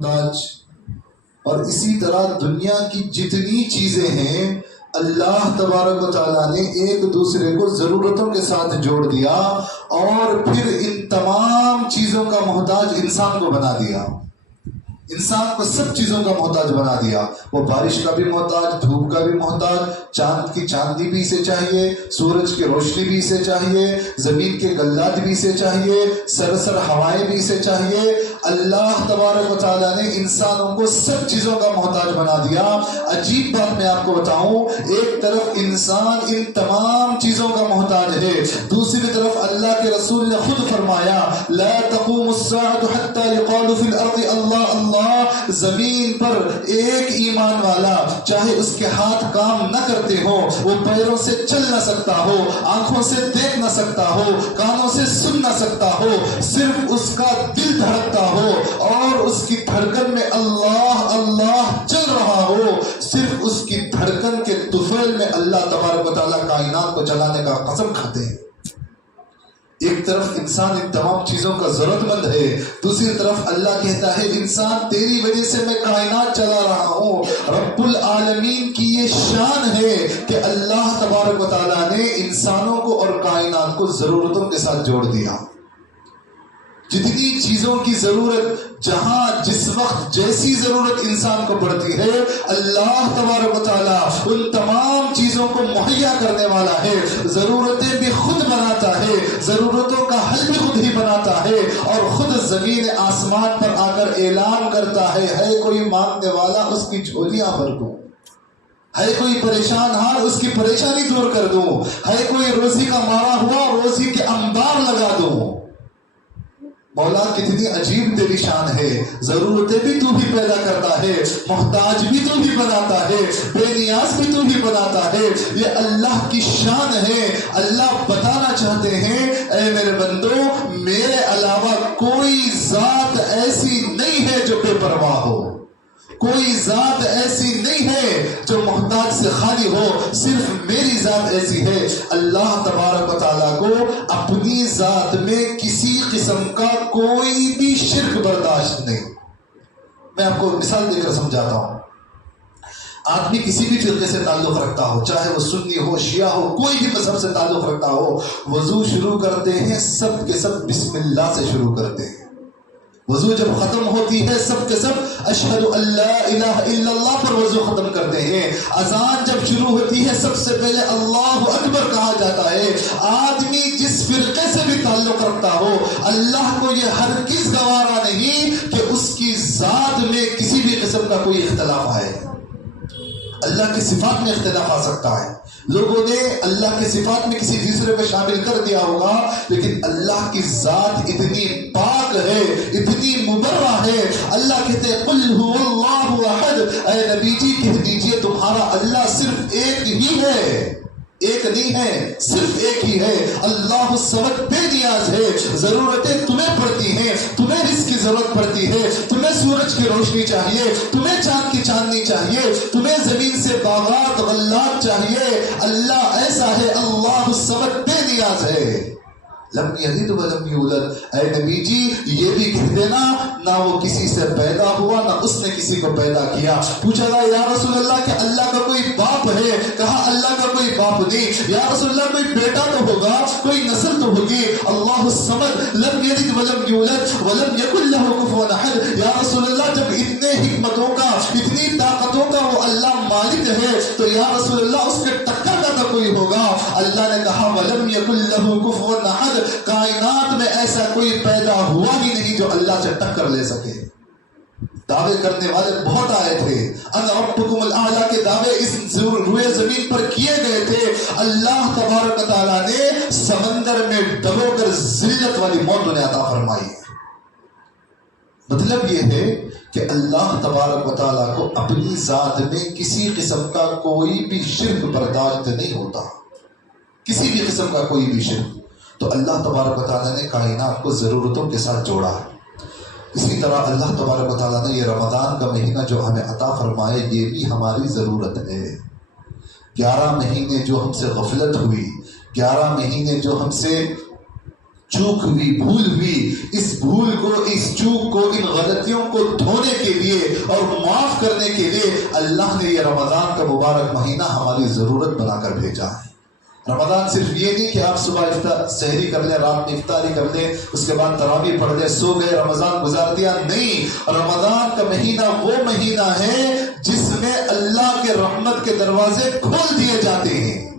محتاج، اور اسی طرح دنیا کی جتنی چیزیں ہیں اللہ تبارک و تعالیٰ نے ایک دوسرے کو ضرورتوں کے ساتھ جوڑ دیا اور پھر ان تمام چیزوں کا محتاج انسان کو بنا دیا. انسان کو سب چیزوں کا محتاج بنا دیا. وہ بارش کا بھی محتاج، دھوپ کا بھی محتاج، چاند کی چاندنی بھی اسے چاہیے، سورج کی روشنی بھی اسے چاہیے، زمین کے غلات بھی اسے چاہیے، سرسر ہوائیں بھی اسے چاہیے. اللہ تبارک و تعالیٰ نے انسانوں کو سب چیزوں کا محتاج بنا دیا. عجیب بات میں آپ کو بتاؤں، ایک طرف انسان ان تمام چیزوں کا محتاج ہے، دوسری طرف اللہ کے رسول نے خود فرمایا لا تقوم الساعة حتى يقال في الارض اللہ اللہ. زمین پر ایک ایمان والا چاہے اس کے ہاتھ کام نہ کرتے ہو، وہ پیروں سے چل نہ سکتا ہو، آنکھوں سے دیکھ نہ سکتا ہو، کانوں سے سن نہ سکتا ہو، صرف اس کا دل دھڑکتا ہو اور اس کی دھڑکن میں اللہ اللہ چل رہا ہو، صرف اس کی دھڑکن کے طفیل میں اللہ تبارک و تعالیٰ کائنات کو چلانے کا قسم کھاتے ہیں. ایک طرف انسان ان تمام چیزوں کا ضرورت مند ہے، دوسری طرف اللہ کہتا ہے انسان تیری وجہ سے میں کائنات چلا رہا ہوں. رب العالمین کی یہ شان ہے کہ اللہ تبارک و تعالیٰ نے انسانوں کو اور کائنات کو ضرورتوں کے ساتھ جوڑ دیا. جتنی چیزوں کی ضرورت جہاں جس وقت جیسی ضرورت انسان کو پڑتی ہے، اللہ تبارک و تعالیٰ ان تمام چیزوں کو مہیا کرنے والا ہے. ضرورتیں بھی خود بناتا ہے، ضرورتوں کا حل بھی خود ہی بناتا ہے، اور خود زمین آسمان پر آ کر اعلان کرتا ہے کوئی مانگنے والا اس کی جھولیاں بھر دوں، ہے کوئی پریشان حال اس کی پریشانی دور کر دوں، ہے کوئی روزی کا مارا ہوا روزی کے انبار لگا دوں. مولا کتنی عجیب تیری شان ہے، ضرورتیں بھی تو ہی پیدا کرتا ہے، محتاج بھی تو ہی بناتا ہے، بے نیاز بھی تو ہی بناتا ہے. یہ اللہ کی شان ہے. اللہ بتانا چاہتے ہیں اے میرے بندو، میرے علاوہ کوئی ذات ایسی نہیں ہے جو بے پرواہ ہو، کوئی ذات ایسی نہیں ہے جو محتاج سے خالی ہو، صرف میری ذات ایسی ہے. اللہ تبارک و تعالیٰ کو اپنی ذات میں کسی قسم کا کوئی بھی شرک برداشت نہیں. میں آپ کو مثال دے کر سمجھاتا ہوں. آدمی کسی بھی فرقے سے تعلق رکھتا ہو، چاہے وہ سنی ہو، شیعہ ہو، کوئی بھی مذہب سے تعلق رکھتا ہو، وضو شروع کرتے ہیں سب کے سب بسم اللہ سے شروع کرتے ہیں. وضو جب ختم ہوتی ہے سب کے سب اشہد ان لا الہ الا اللہ پر وضو ختم کرتے ہیں. اذان جب شروع ہوتی ہے سب سے پہلے اللہ اکبر کہا جاتا ہے. آدمی جس فرقے سے بھی تعلق رکھتا ہو، اللہ کو یہ ہرگز گوارا نہیں کہ اس کی ذات میں کسی بھی قسم کا کوئی اختلاف آئے. اللہ کی صفات میں اختلاف آ سکتا ہے، لوگوں نے اللہ کی صفات میں کسی دوسرے کو شامل کر دیا ہوگا، لیکن اللہ کی ذات اتنی پاک ہے، اتنی مبرہ ہے. اللہ کہتے ہیں قل هو اللہ احد، اے نبی جی کہہ دیجئے تمہارا اللہ صرف ایک ہی ہے، ایک نہیں ہے، صرف ایک ہی ہے. اللہ الصمد بے نیاز ہے. ضرورتیں تمہیں پڑتی ہیں، تمہیں رزق کی ضرورت پڑتی ہے، تمہیں سورج کی روشنی چاہیے، تمہیں چاند کی چاندنی چاہیے، تمہیں زمین سے باغات غلات چاہیے. اللہ ایسا ہے، اللہ الصمد بے نیاز ہے. لم یلد ولم یولد، اے نبی جی یہ بھی کہہ دینا نہ وہ کسی سے پیدا ہوا نہ اس نے کسی کو پیدا کیا. پوچھا گیا یا رسول اللہ کہ اللہ کا کوئی باپ ہے؟ کہا اللہ کا کوئی باپ نہیں. یا رسول اللہ کوئی بیٹا تو ہوگا، کوئی نسل تو ہوگی. اللہ الصمد لم یلد ولم یولد ولم یکن لہ کفوا احد. یا رسول اللہ جب اتنے حکمتوں کا، اتنی طاقتوں کا وہ اللہ مالک ہے تو یا رسول اللہ اس کے ٹکر کا تو کوئی ہوگا. اللہ نے کہا ولم یکن لہ کفوا احد، کائنات میں ایسا کوئی پیدا ہوا ہی نہیں جو اللہ سے ٹکر لے سکے. دعوے کرنے والے بہت آئے تھے، انا ربکم الاعلی کے دعوے اس روئے زمین پر کیے گئے تھے. اللہ تبارک و تعالیٰ نے سمندر میں ڈبو کر ذلت والی موت انہیں عطا فرمائی. مطلب یہ ہے کہ اللہ تبارک و تعالیٰ کو اپنی ذات میں کسی قسم کا کوئی بھی شرک برداشت نہیں ہوتا، کسی بھی قسم کا کوئی بھی شرک. تو اللہ تبارک و تعالیٰ نے کائنات کو ضرورتوں کے ساتھ جوڑا. اسی طرح اللہ تبارک و تعالیٰ نے یہ رمضان کا مہینہ جو ہمیں عطا فرمائے یہ بھی ہماری ضرورت ہے. 11 مہینے جو ہم سے غفلت ہوئی، 11 مہینے جو ہم سے چوک ہوئی، بھول ہوئی، اس بھول کو، اس چوک کو، ان غلطیوں کو دھونے کے لیے اور معاف کرنے کے لیے اللہ نے یہ رمضان کا مبارک مہینہ ہماری ضرورت بنا کر بھیجا ہے۔ رمضان صرف یہ نہیں کہ آپ صبح سحری کر لیں، رات میں افطاری کر لیں، اس کے بعد تراویح پڑھ لیں، سو گئے، رمضان گزار دیا، نہیں۔ رمضان کا مہینہ وہ مہینہ ہے جس میں اللہ کے رحمت کے دروازے کھول دیے جاتے ہیں۔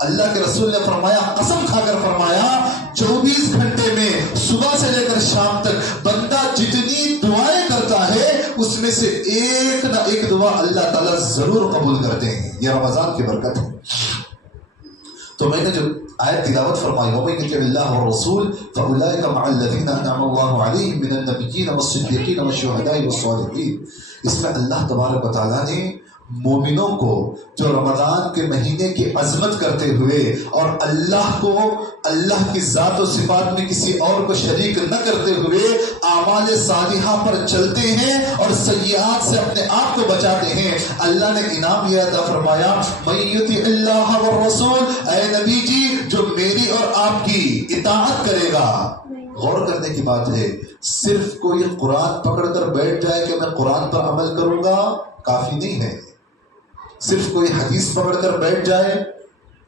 اللہ کے رسول نے فرمایا، قسم کھا کر فرمایا، 24 گھنٹے میں صبح سے لے کر شام تک بندہ جتنی دعائیں کرتا ہے اس میں سے ایک نہ ایک دعا اللہ تعالیٰ ضرور قبول کرتے ہیں۔ یہ رمضان کی برکت ہے۔ تو میں نے جو آیت تلاوت فرمائی، وَمَن يُطِعِ اللَّهَ وَالرَّسُولَ فَأُولَٰئِكَ مَعَ الَّذِينَ أَنْعَمَ اللَّهُ عَلَيْهِم مِّنَ النَّبِيِّينَ وَالصِّدِّيقِينَ وَالشُّهَدَاءِ وَالصَّالِحِينَ۔ اس میں اللہ تبارک و تعالیٰ نے مومنوں کو جو رمضان کے مہینے کی عظمت کرتے ہوئے اور اللہ کو، اللہ کی ذات و صفات میں کسی اور کو شریک نہ کرتے ہوئے اعمال صالحہ پر چلتے ہیں اور سیئات سے اپنے آپ کو بچاتے ہیں، اللہ نے انعام یہ عطا فرمایا، مَن یُطِعِ اللَّهَ وَالرَّسُولَ، اے نبی جی جو میری اور آپ کی اطاعت کرے گا۔ غور کرنے کی بات ہے، صرف کوئی قرآن پکڑ کر بیٹھ جائے کہ میں قرآن پر عمل کروں گا کافی نہیں ہے، صرف کوئی حدیث پکڑ کر بیٹھ جائے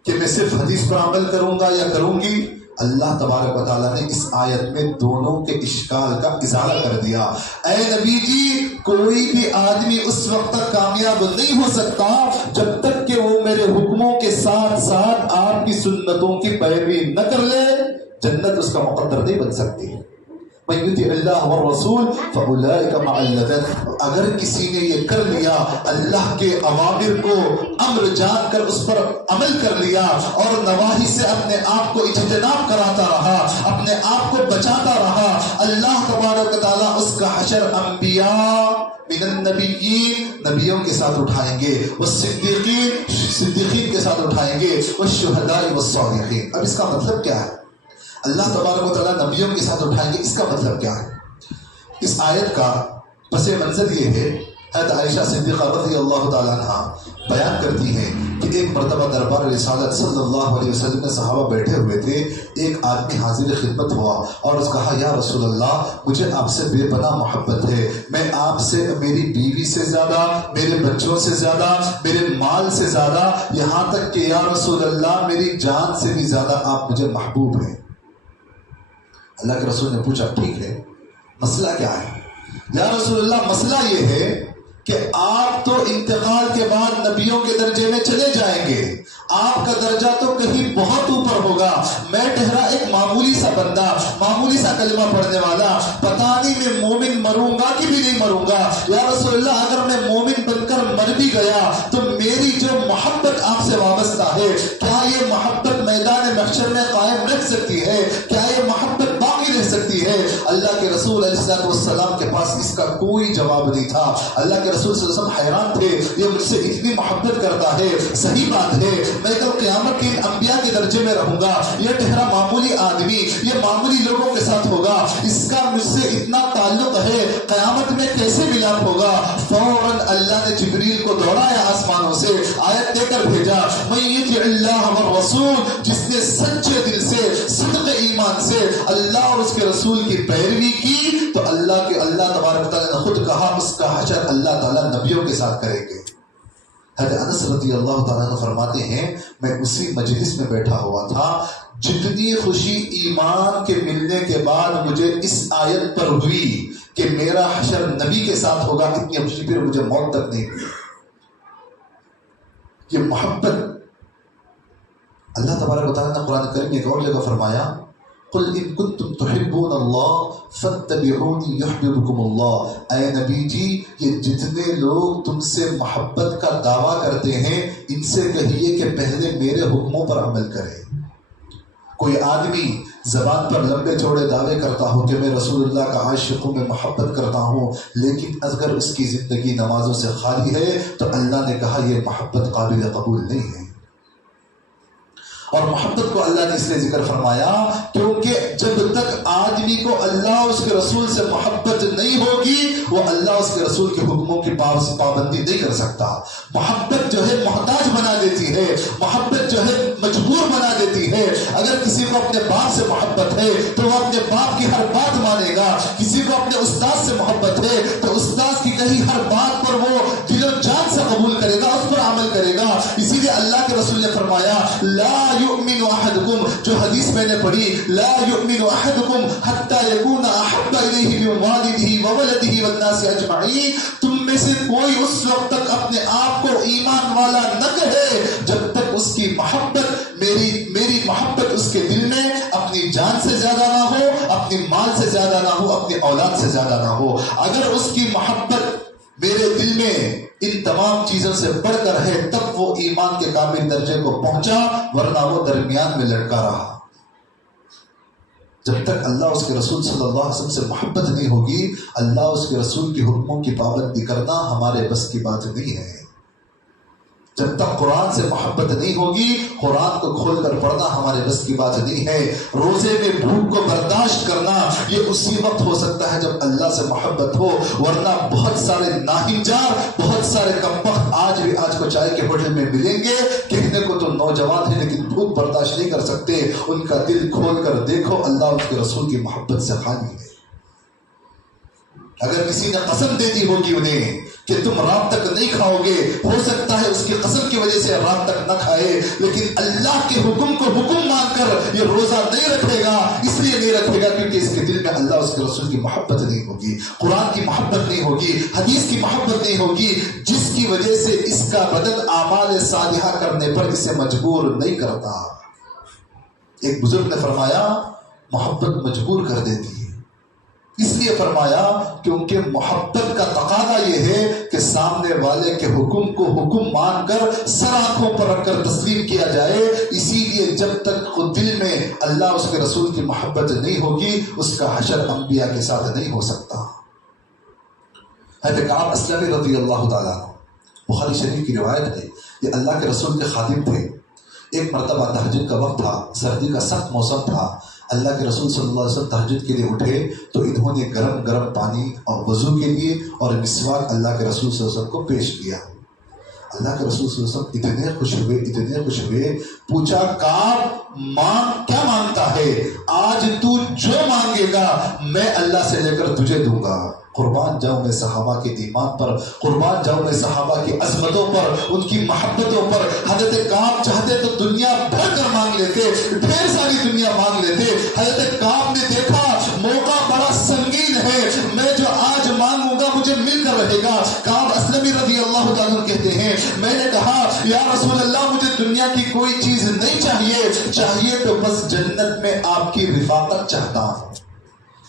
کہ میں صرف حدیث پر عمل کروں گا یا کروں گی۔ اللہ تبارک و تعالیٰ نے اس آیت میں دونوں کے اشکال کا ازالہ کر دیا۔ اے نبی جی کوئی بھی آدمی اس وقت تک کامیاب نہیں ہو سکتا جب تک کہ وہ میرے حکموں کے ساتھ ساتھ آپ کی سنتوں کی پیروی نہ کر لے، جنت اس کا مقدر نہیں بن سکتی۔ مَن یُطِعِ اللَّهَ وَالرَّسُولَ فَأُولَٰئِكَ مَعَ الَّذِينَ، اگر کسی نے یہ کر لیا، اللہ کے اوامر کو امر جان کر اس پر عمل کر لیا اور نواہی سے اپنے آپ کو اجتناب کراتا رہا، اپنے آپ کو بچاتا رہا، اللہ تبارک و تعالیٰ اس کا حشر انبیاء من النبیین، نبیوں کے ساتھ اٹھائیں گے، والصدیقین، صدیقین کے ساتھ اٹھائیں گے، والشہداء والصالحین۔ اب اس کا مطلب کیا ہے؟ اللہ تبارک و تعالیٰ نبیوں کے ساتھ اٹھائیں گے، اس کا مطلب کیا ہے؟ اس آیت کا پس منظر یہ ہے، حضرت عائشہ صدیقہ رضی اللہ تعالیٰ عنہ بیان کرتی ہیں کہ ایک مرتبہ دربار رسالت صلی اللہ علیہ وسلم میں صحابہ بیٹھے ہوئے تھے، ایک آدمی حاضر خدمت ہوا اور اس کہا، یا رسول اللہ مجھے آپ سے بے پناہ محبت ہے، میں آپ سے میری بیوی سے زیادہ، میرے بچوں سے زیادہ، میرے مال سے زیادہ، یہاں تک کہ یا رسول اللہ میری جان سے بھی زیادہ آپ مجھے محبوب ہیں۔ اللہ کے رسول نے پوچھا، ٹھیک ہے، مسئلہ کیا ہے؟ یا رسول اللہ مسئلہ یہ ہے کہ آپ تو انتقال کے بعد نبیوں کے درجے میں چلے جائیں گے، آپ کا درجہ تو کہیں بہت اوپر ہوگا، میں ٹھہرا ایک معمولی سا بندہ، معمولی سا کلمہ پڑھنے والا، پتہ نہیں میں مومن مروں گا کہ بھی نہیں مروں گا۔ یا رسول اللہ اگر میں مومن بن کر مر بھی گیا تو میری جو محبت آپ سے وابستہ ہے، کیا یہ محبت میدان محشر میں قائم رہ سکتی ہے؟ کیا یہ محبت باقی رہ سکتی ہے؟ اللہ کے رسول علیہ السلام کے پاس اس کا کوئی جواب نہیں تھا۔ اللہ کے رسول صلی اللہ علیہ وسلم حیران تھے، یہ مجھ سے اتنی محبت کرتا ہے، صحیح بات ہے، میں کل قیامت کے انبیاء کے درجے میں رہوں گا، یہ ٹھہرا معمولی آدمی، یہ معمولی لوگوں کے ساتھ ہوگا، اس کا مجھ سے اتنا تعلق ہے، قیامت میں کیسے ملاپ ہوگا؟ فوراً اللہ نے جبریل کو دوڑایا آسمانوں سے، آیت دے کر بھیجا، مَن یُطِعِ اللَّهَ وَالرَّسُولَ، جس نے سچے دل سے، صدق ایمان سے اللہ اور اس کے رسول کی پیروی کی تو اللہ تبارک تعالیٰ نے خود کہا اس کا حشر اللہ تعالیٰ نبیوں کے ساتھ کریں گے۔ حضرت انس رضی اللہ تعالیٰ عنہ فرماتے ہیں، میں اسی مجلس میں بیٹھا ہوا تھا، جتنی خوشی ایمان کے ملنے کے بعد مجھے اس آیت پر ہوئی کہ میرا حشر نبی کے ساتھ ہوگا، اتنی خوشی پھر مجھے موت تک نہیں ہوئی۔ یہ محبت اللہ تبارک و تعالیٰ نے قرآن کریم میں ایک اور جگہ فرمایا، قل ان کنتم تحبون اللہ فاتبعونی یحببکم اللہ۔ اے نبی جی یہ جتنے لوگ تم سے محبت کا دعویٰ کرتے ہیں ان سے کہیے کہ پہلے میرے حکموں پر عمل کریں۔ کوئی آدمی زبان پر لمبے چوڑے دعوے کرتا ہو کہ میں رسول اللہ کا عاشق ہوں، میں محبت کرتا ہوں، لیکن اگر اس کی زندگی نمازوں سے خالی ہے تو اللہ نے کہا یہ محبت قابل قبول نہیں ہے۔ اور محبت کو اللہ نے اس لیے ذکر فرمایا کیونکہ جب تک آدمی کو اللہ اس کے رسول سے محبت نہیں ہوگی وہ اللہ اس کے رسول کے حکموں کی پابندی نہیں کر سکتا. محبت جو ہے محتاج بنا دیتی ہے, محبت جو ہے مجبور بنا دیتی ہے. اگر کسی کو اپنے باپ سے محبت ہے تو وہ اپنے باپ کی ہر بات مانے گا. کسی کو اپنے استاد سے محبت ہے تو استاد کی کہی ہر بات پر وہ دل و جان سے قبول کرے گا, اس پر عمل کرے گا. اسی لیے اللہ کے رسول نے فرمایا لا یؤمن احدکم, جو حدیث میں نے پڑھی, لا یؤمن احدکم حتی یکون احب الیہ من والدہ وولدہ والناس اجمعین, تم میں سے کوئی اس وقت تک اپنے آپ کو ایمان والا نہ کہے جب تک اس کی محبت میری محبت اس کے دل میں اپنی جان سے زیادہ نہ ہو, اپنی مال سے زیادہ نہ ہو, اپنی اولاد سے زیادہ نہ ہو. اگر اس کی محبت میرے دل میں ان تمام چیزوں سے بڑھ کر ہے تب وہ ایمان کے کامل درجے کو پہنچا, ورنہ وہ درمیان میں لڑکا رہا. جب تک اللہ اس کے رسول صلی اللہ علیہ وسلم سے محبت نہیں ہوگی, اللہ اس کے رسول کے حکموں کی پابندی کرنا ہمارے بس کی بات نہیں ہے. جب تک قرآن سے محبت نہیں ہوگی, قرآن کو کھول کر پڑھنا ہمارے بس کی بات نہیں ہے. روزے میں بھوک کو برداشت کرنا یہ اسی وقت ہو سکتا ہے جب اللہ سے محبت ہو, ورنہ بہت سارے ناہنجار, بہت سارے کمبخت آج کو چائے کے ہوٹل میں ملیں گے, کہنے کو تو نوجوان ہیں لیکن بھوک برداشت نہیں کر سکتے. ان کا دل کھول کر دیکھو, اللہ اس کے رسول کی محبت سے خالی ہے. اگر کسی نے قسم دے دی ہوگی انہیں کہ تم رات تک نہیں کھاؤ گے, ہو سکتا ہے اس کی قسم کی وجہ سے رات تک نہ کھائے, لیکن اللہ کے حکم کو حکم مان کر یہ روزہ نہیں رکھے گا. اس لیے نہیں رکھے گا کیونکہ اس کے دل میں اللہ اس کے رسول کی محبت نہیں ہوگی, قرآن کی محبت نہیں ہوگی, حدیث کی محبت نہیں ہوگی, جس کی وجہ سے اس کا بدن اعمال صالحہ کرنے پر اسے مجبور نہیں کرتا. ایک بزرگ نے فرمایا محبت مجبور کر دیتی ہے. اس لیے فرمایا کیونکہ محبت کا تقاضا یہ ہے کہ سامنے والے کے حکم کو حکم مان کر سر آنکھوں پر رکھ کر تسلیم کیا جائے. اسی لیے جب تک دل میں اللہ اس کے رسول کی محبت نہیں ہوگی اس کا حشر انبیاء کے ساتھ نہیں ہو سکتا. حضرت کعب اسلمی رضی اللہ تعالیٰ, بخاری شریف کی روایت ہے, یہ اللہ کے رسول کے خادم تھے. ایک مرتبہ تہجد کا وقت تھا, سردی کا سخت موسم تھا. اللہ کے رسول صلی اللہ علیہ وسلم تہجد کے لیے اٹھے تو انہوں نے گرم پانی اور وضو کے لیے اور مسواک اللہ کے رسول صلی اللہ علیہ وسلم کو پیش کیا. اللہ کے رسول صلی اللہ علیہ وسلم اتنے خوش ہوئے, پوچھا کعب کیا مانگتا ہے؟ آج تو جو مانگے گا میں اللہ سے لے کر تجھے دوں گا. قربان جاؤں میں صحابہ کے ایمان پر, قربان جاؤں میں صحابہ کی عظمتوں پر, ان کی محبتوں پر. حضرت کعب چاہتے تو دنیا بھر کر مانگ لیتے, ڈھیر ساری دنیا مانگ لیتے. حضرت کعب نے دیکھا موقع بڑا سنگین ہے, میں جو آج مانگوں گا مجھے مل کر رہے گا. کعب اسلمی رضی اللہ تعالیٰ کہتے ہیں میں نے کہا یا رسول اللہ مجھے دنیا کی کوئی چیز نہیں چاہیے تو بس جنت میں آپ کی رفاقت چاہتا ہوں,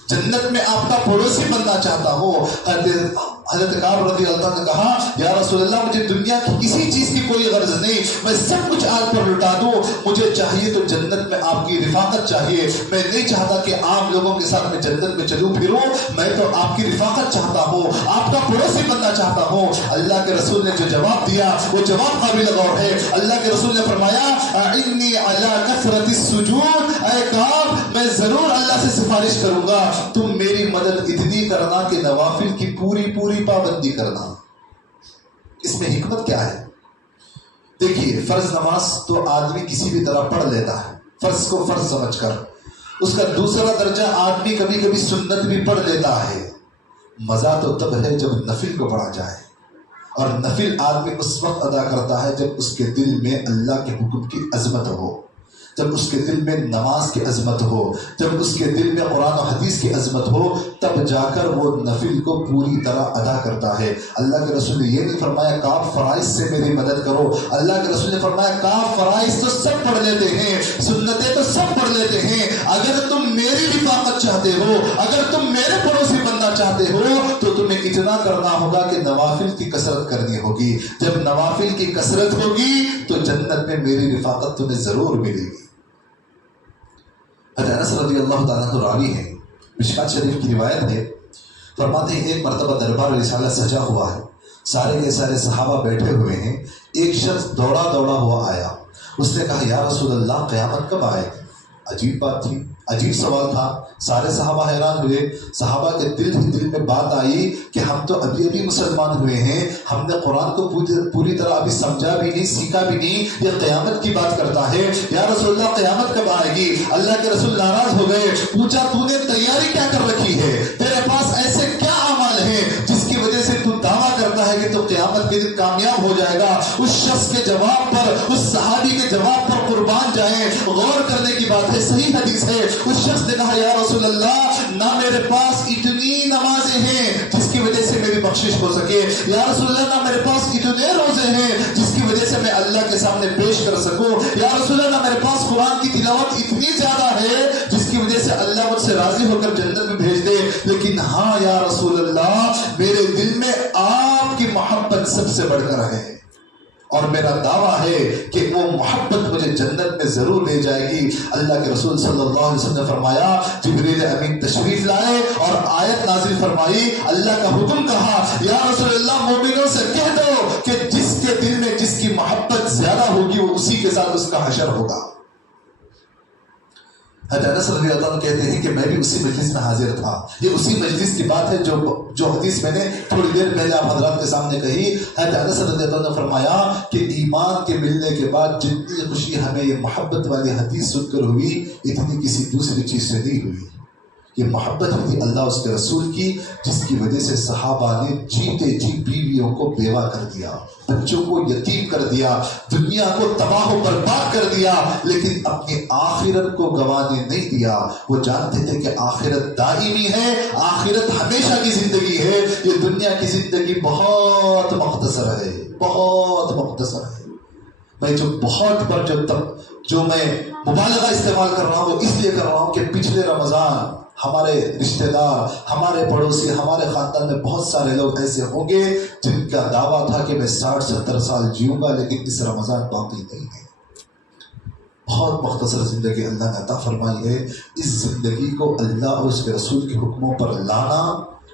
جنت میں آپ کا پڑوسی بننا چاہتا ہوں. حضرت کعب رضی اللہ عنہ نے کہا یا رسول اللہ مجھے دنیا کی کسی چیز کی کوئی غرض نہیں, میں سب کچھ آپ پر لٹا دوں, مجھے چاہیے تو جنت میں آپ کی رفاقت چاہیے. میں نہیں چاہتا کہ عام لوگوں کے ساتھ میں جنت میں چلوں پھروں, میں تو آپ کی رفاقت چاہتا ہوں, آپ کا پڑوسی بننا چاہتا ہوں. اللہ کے رسول نے جو جواب دیا وہ جواب قابل غور ہے. اللہ کے رسول نے فرمایا اعنی علی کثرت السجود, اے کعب میں ضرور اللہ سے سفارش کروں گا تم میری مدد اتنی کرنا کہ نوافل کی پوری پابندی کرنا. اس میں حکمت کیا ہے؟ دیکھیے فرض نماز تو آدمی کسی بھی طرح پڑھ لیتا ہے, فرض کو فرض سمجھ کر. اس کا دوسرا درجہ آدمی کبھی کبھی سنت بھی پڑھ لیتا ہے. مزہ تو تب ہے جب نفل کو پڑھا جائے, اور نفل آدمی اس وقت ادا کرتا ہے جب اس کے دل میں اللہ کے حکم کی عظمت ہو, جب اس کے دل میں نماز کی عظمت ہو, جب اس کے دل میں قرآن و حدیث کی عظمت ہو, تب جا کر وہ نفل کو پوری طرح ادا کرتا ہے. اللہ کے رسول نے یہ نہیں فرمایا کعب فرائض سے میری مدد کرو, اللہ کے رسول نے فرمایا کعب فرائض تو سب پڑھ لیتے ہیں, سنتیں تو سب پڑھ لیتے ہیں, اگر تم میری رفاقت چاہتے ہو, اگر تم میرے پڑوسی بننا چاہتے ہو تو تمہیں اتنا کرنا ہوگا کہ نوافل کی کثرت کرنی ہوگی. جب نوافل کی کثرت ہوگی تو جنت میں میری رفاقت تمہیں ضرور ملے گی. حضرت انس رضی اللہ تعالیٰ عنہ راوی ہے, مشکات شریف کی روایت ہے, فرماتے ہیں ایک مرتبہ دربار رسالہ سجا ہوا ہے, سارے کے سارے صحابہ بیٹھے ہوئے ہیں, ایک شخص دوڑا ہوا آیا اس نے کہا یا رسول اللہ قیامت کب آئے گی؟ عجیب بات تھی، عجیب سوال تھا. سارے صحابہ حیران ہوئے. صحابہ کے دل میں بات آئی کہ ہم تو ابھی مسلمان ہوئے ہیں، ہم نے قرآن کو پوری طرح ابھی سمجھا بھی نہیں، سیکھا بھی نہیں، یہ قیامت کی بات کرتا ہے. یا رسول اللہ قیامت کب آئے گی؟ اللہ کے رسول ناراض ہو گئے. پوچھا تو نے تیاری کیا کر رکھی ہے؟ تیرے پاس ایسے کیا اعمال ہیں جس کی وجہ سے تو دعویٰ کرتا ہے کہ تو قیامت کے دن کامیاب ہو جائے گا؟ اس شخص کے جواب پر، اس صحابی کے جواب پر قربان جائیں، غور کرنے کی بات ہے، صحیح حدیث ہے. اس شخص نے کہا یا رسول اللہ نہ میرے پاس اتنی نمازیں ہیں جس کی وجہ سے میری بخشش ہو سکے، یا رسول اللہ نہ میرے پاس اتنے روزے ہیں جس کی وجہ سے میں اللہ کے سامنے پیش کر سکوں، یا رسول اللہ نہ میرے پاس قرآن کی تلاوت اتنی زیادہ ہے جس کی وجہ سے اللہ مجھ سے راضی ہو کر جنت میں بھیج دے، لیکن ہاں یا رسول اللہ میرے دل میں آپ کی محبت سب سے بڑھ کر ہے، اور میرا دعویٰ ہے کہ وہ محبت مجھے جنت میں ضرور لے جائے گی. اللہ کے رسول صلی اللہ علیہ وسلم نے فرمایا جبریل امین تشریف لائے اور آیت نازل فرمائی. اللہ کا حکم کہا یا رسول اللہ مومنوں سے کہہ دو کہ جس کے دل میں جس کی محبت زیادہ ہوگی وہ اسی کے ساتھ اس کا حشر ہوگا. حضرت انس رضی اللہ عنہ کہتے ہیں کہ میں بھی اسی مجلس میں حاضر تھا. یہ اسی مجلس کی بات ہے جو حدیث میں نے تھوڑی دیر پہلے آپ حضرات کے سامنے کہی. حضرت انس رضی اللہ عنہ نے فرمایا کہ ایمان کے ملنے کے بعد جتنی خوشی ہمیں یہ محبت والی حدیث سن کر ہوئی اتنی کسی دوسری چیز سے نہیں ہوئی. یہ محبت تھی اللہ اس کے رسول کی جس کی وجہ سے صحابہ نے جیتے جی بیویوں کو بیوہ کر دیا، بچوں کو یتیم کر دیا، دنیا کو تباہ و برباد کر دیا، لیکن اپنی آخرت کو گنوانے نہیں دیا. وہ جانتے تھے کہ آخرت دائمی ہے، آخرت ہمیشہ کی زندگی ہے، یہ دنیا کی زندگی بہت مختصر ہے، بہت مختصر ہے. میں جو میں مبالغہ استعمال کر رہا ہوں وہ اس لیے کر رہا ہوں کہ پچھلے رمضان ہمارے رشتہ دار، ہمارے پڑوسی، ہمارے خاندان میں بہت سارے لوگ ایسے ہوں گے جن کا دعویٰ تھا کہ میں 60-70 سال جیوں گا لیکن اس رمضان باقی نہیں ہے. بہت مختصر زندگی اللہ نے عطا فرمائی ہے. اس زندگی کو اللہ اور اس کے رسول کے حکموں پر لانا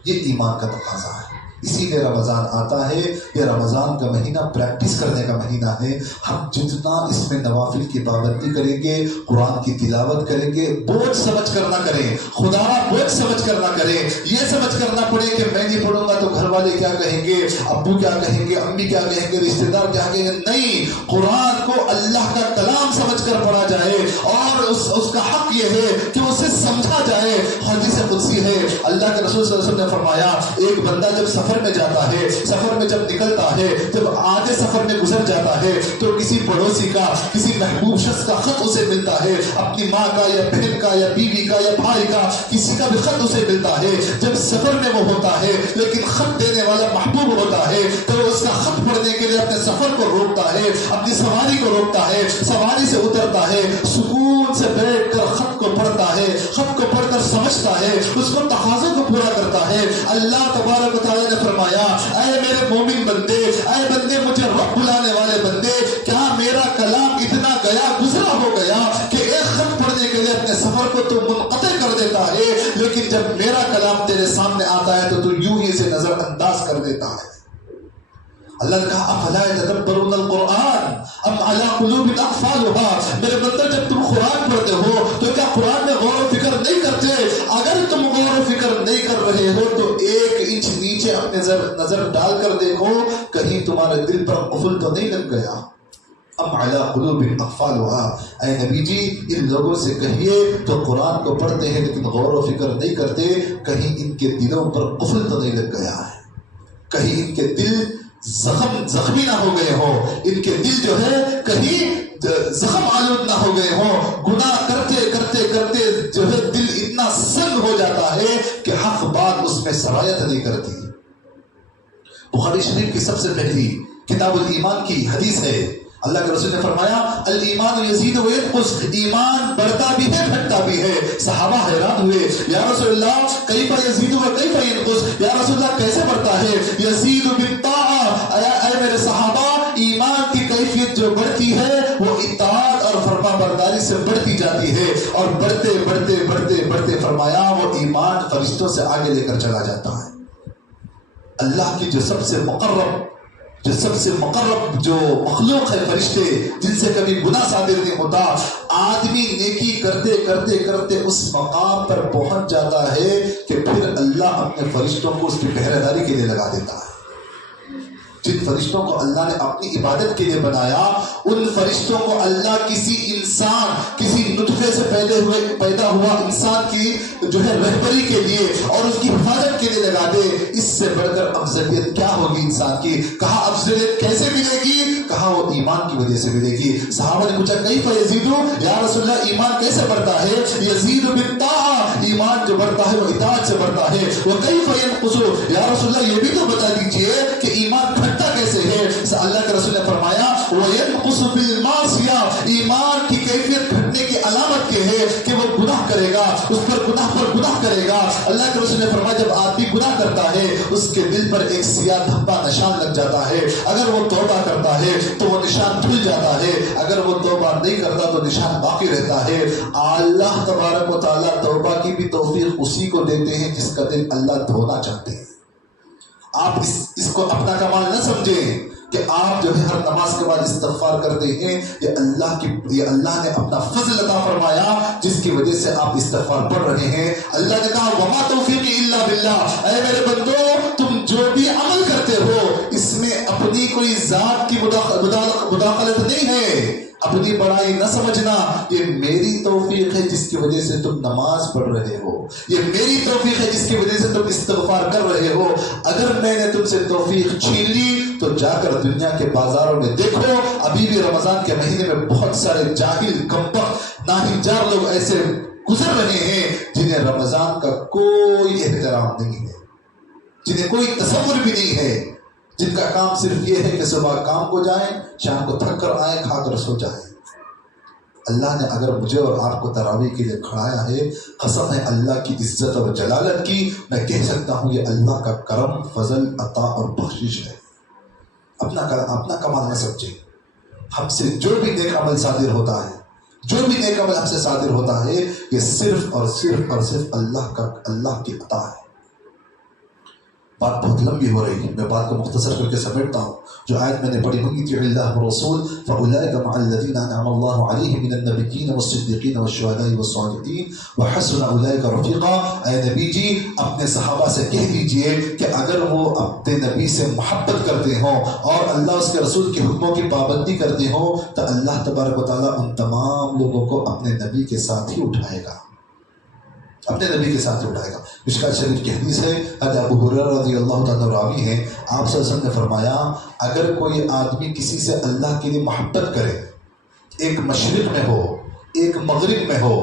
یہ ایمان کا تقاضا ہے. اسی لیے رمضان آتا ہے. یہ رمضان کا مہینہ پریکٹس کرنے کا مہینہ ہے. ہم جتنا اس میں نوافل کی پابندی کریں گے، قرآن کی تلاوت کریں گے، بوجھ سمجھ کر نہ کریں، خدا بوجھ سمجھ کر نہ کریں، یہ سمجھ کر نہ پڑے کہ میں نہیں پڑھوں گا تو گھر والے کیا کہیں گے، ابو کیا کہیں گے، امی کیا کہیں گے، رشتہ دار کیا کہیں گے. نہیں، قرآن کو اللہ کا کلام سمجھ کر پڑھا جائے اور اس کا حق یہ ہے کہ اسے سمجھا جائے. حدیث قدسی ہے، اللہ کے رسول صلی اللہ علیہ وسلم نے فرمایا ایک بندہ جب سفر میں جاتا ہے، سفر میں جب نکلتا ہے، جب آدھے سفر میں گزر جاتا ہے تو کسی پڑوسی کا، کسی محبوب شخص کا خط اسے ملتا ہے، اپنی ماں کا یا بہن کا یا بیوی کا یا بھائی کا، کسی کا بھی خط اسے ملتا ہے. جب سفر میں وہ ہوتا ہے لیکن خط دینے والا محبوب ہوتا ہے تو اس کا خط پڑھنے کے لیے اپنے سفر کو روکتا ہے، اپنی سواری کو روکتا ہے، سواری سے اترتا ہے، سکون سے بیٹھ کر خط کو پڑھتا ہے، خط کو پڑھ کر سمجھتا ہے، اس کو تقاضوں کو پورا کرتا ہے. اللہ تبارک و تعالی نے فرمایا اے میرے مومن بندے، اے بندے مجھے رب بلانے والے بندے، کیا میرا کلام اتنا گزرا ہو گیا کہ ایک خط پڑھنے کے لیے اپنے سفر کو تو منقطع کر دیتا ہے، لیکن جب میرا کلام تیرے سامنے آتا ہے تو تو یوں ہی اسے نظر انداز کر دیتا ہے. اللہ نے کہا افلا یتدبرون القرآن ام علی قلوب اقفالها. میرے بندے جب تم قرآن پڑھتے ہو تو کیا قرآن میں غور و فکر نہیں کرتے؟ اگر تم غور و فکر نہیں کر رہے ہو تو 1 انچ نیچے اپنے نظر ڈال کر دیکھو کہیں تمہارے دل پر قفل تو نہیں لگ گیا. ام علی قلوب اقفالها. اے نبی جی ان لوگوں سے کہیے تو قرآن کو پڑھتے ہیں لیکن غور و فکر نہیں کرتے، کہیں ان کے دلوں پر قفل تو نہیں لگ گیا ہے، کہیں ان کے دل زخمی نہ ہو گئے ہو، ان کے دل جو ہے کہیں زخم آلود نہ ہو گئے ہوں. گناہ کرتے کرتے کرتے جو ہے دل اتنا سنگ ہو جاتا ہے کہ حق بات اس میں سرایت نہیں کرتی. بخاری شریف کی سب سے پہلی کتاب الایمان کی حدیث ہے. اللہ کے رسول نے فرمایا الایمان یزید و ینقص. ایمان بڑھتا بھی ہے گھٹتا بھی ہے. صحابہ حیران ہوئے یا رسول اللہ کیف یزید و کیف ینقص. یا رسول اللہ کیسے بڑھتا ہے؟ یزید بالطاعہ. اے میرے صحابہ ایمان کی کیفیت جو بڑھتی ہے وہ اطاعت اور فرما برداری سے بڑھتی جاتی ہے، اور بڑھتے بڑھتے بڑھتے بڑھتے فرمایا وہ ایمان فرشتوں سے آگے لے کر چلا جاتا ہے. اللہ کی جو سب سے مقرب جو سب سے مقرب جو مخلوق ہے فرشتے جن سے کبھی گناہ صادر نہیں ہوتا، آدمی نیکی کرتے کرتے کرتے اس مقام پر پہنچ جاتا ہے کہ پھر اللہ اپنے فرشتوں کو اس کی پہرے داری کے لیے لگا دیتا ہے۔ جن فرشتوں کو اللہ نے اپنی عبادت کے لیے بنایا، ان فرشتوں کو اللہ کسی انسان، کسی نطفے سے پیدا ہوا انسان کی جو ہے رہبری کے لیے اور اس کی حفاظت کے لیے لگا دے، اس سے بڑھ کر افضلیت کیا ہوگی انسان کی؟ کہا افضلیت کیسے ملے گی؟ کہا وہ ایمان کی وجہ سے ملے گی۔ صحابہ نے پوچھا کیف یزید یا رسول اللہ، ایمان کیسے بڑھتا ہے؟ یزید بالطاعہ، ایمان جو بڑھتا ہے وہ اطاعت سے بڑھتا ہے۔ وکیف ینقص یا رسول اللہ، یہ بھی تو بتا دیجئے کہ ایمان گھٹتا کیسے ہے؟ اللہ کے رسول نے فرمایا وینقص بالمعصیہ، ایمان کی کیفیت گھٹنے کی علامت یہ ہے کہ وہ گناہ کرے گا، اس پر گناہ کرے گا۔ اللہ کے رسول نے فرمایا جب آدمی گناہ کرتا ہے اس کے دل پر ایک سیاہ دھبا نشان لگ جاتا ہے، اگر وہ توبہ کرتا ہے تو وہ نشان دھل جاتا ہے، اگر وہ توبہ نہیں کرتا تو نشان باقی رہتا ہے۔ اللہ تبارک و تعالیٰ توبہ کی بھی توفیق اسی کو دیتے ہیں جس کا دل اللہ دھونا چاہتے ہیں۔ آپ اس کو اپنا کمال نہ سمجھیں کہ آپ جو ہے ہر نماز کے بعد استغفار کرتے ہیں، یہ اللہ نے اپنا فضل عطا فرمایا جس کی وجہ سے آپ استغفار پڑھ رہے ہیں۔ اللہ نے کہا وما توفیقی الا باللہ، اے میرے بندو تم جو بھی عمل کرتے ہو اس میں اپنی کوئی ذات کی مداخلت نہیں ہے، اپنی بڑائی نہ سمجھنا، یہ میری توفیق ہے جس کی وجہ سے تم نماز پڑھ رہے ہو، یہ میری توفیق ہے جس کی وجہ سے تم استغفار کر رہے ہو۔ اگر میں نے تم سے توفیق چھین لی تو جا کر دنیا کے بازاروں میں دیکھو، ابھی بھی رمضان کے مہینے میں بہت سارے جاہل کمبخت ناہنجار لوگ ایسے گزر رہے ہیں جنہیں رمضان کا کوئی احترام نہیں ہے، جنہیں کوئی تصور بھی نہیں ہے، جن کا کام صرف یہ ہے کہ صبح کام کو جائیں، شام کو تھک کر آئیں، کھا کر سو جائیں۔ اللہ نے اگر مجھے اور آپ کو تراویح کے لیے کھڑایا ہے، قسم ہے اللہ کی عزت اور جلالت کی، میں کہہ سکتا ہوں یہ اللہ کا کرم، فضل، عطا اور بخشش ہے۔ اپنا کمال نہ سمجھیں۔ ہم سے جو بھی نیک عمل صادر ہوتا ہے، جو بھی نیک عمل ہم سے صادر ہوتا ہے، یہ صرف اور صرف اللہ کی عطا ہے۔ بات بہت لمبی ہو رہی ہے، میں بات کو مختصر کر کے سمیٹتا ہوں۔ جو آیت میں نے پڑھی ہوئی تھی اللہ ورسول فاولئک مع الذین انعم اللہ علیہم من النبیین والصدیقین والشہداء والصالحین وحسن اولئک رفیقا۔ اے نبی جی اپنے صحابہ سے کہہ دیجئے کہ اگر وہ اپنے نبی سے محبت کرتے ہوں اور اللہ اس کے رسول کے حکموں کی پابندی کرتے ہوں تو اللہ تبارک و تعالیٰ ان تمام لوگوں کو اپنے نبی کے ساتھ ہی اٹھائے گا، اپنے نبی کے ساتھ اٹھائے گا۔ مشکوٰۃ شریف کی حدیث ہے، حضرت ابو ہریرہ رضی اللہ تعالیٰ راوی ہیں، آپ صلی اللہ علیہ وسلم نے فرمایا اگر کوئی آدمی کسی سے اللہ کے لیے محبت کرے، ایک مشرق میں ہو ایک مغرب میں ہو،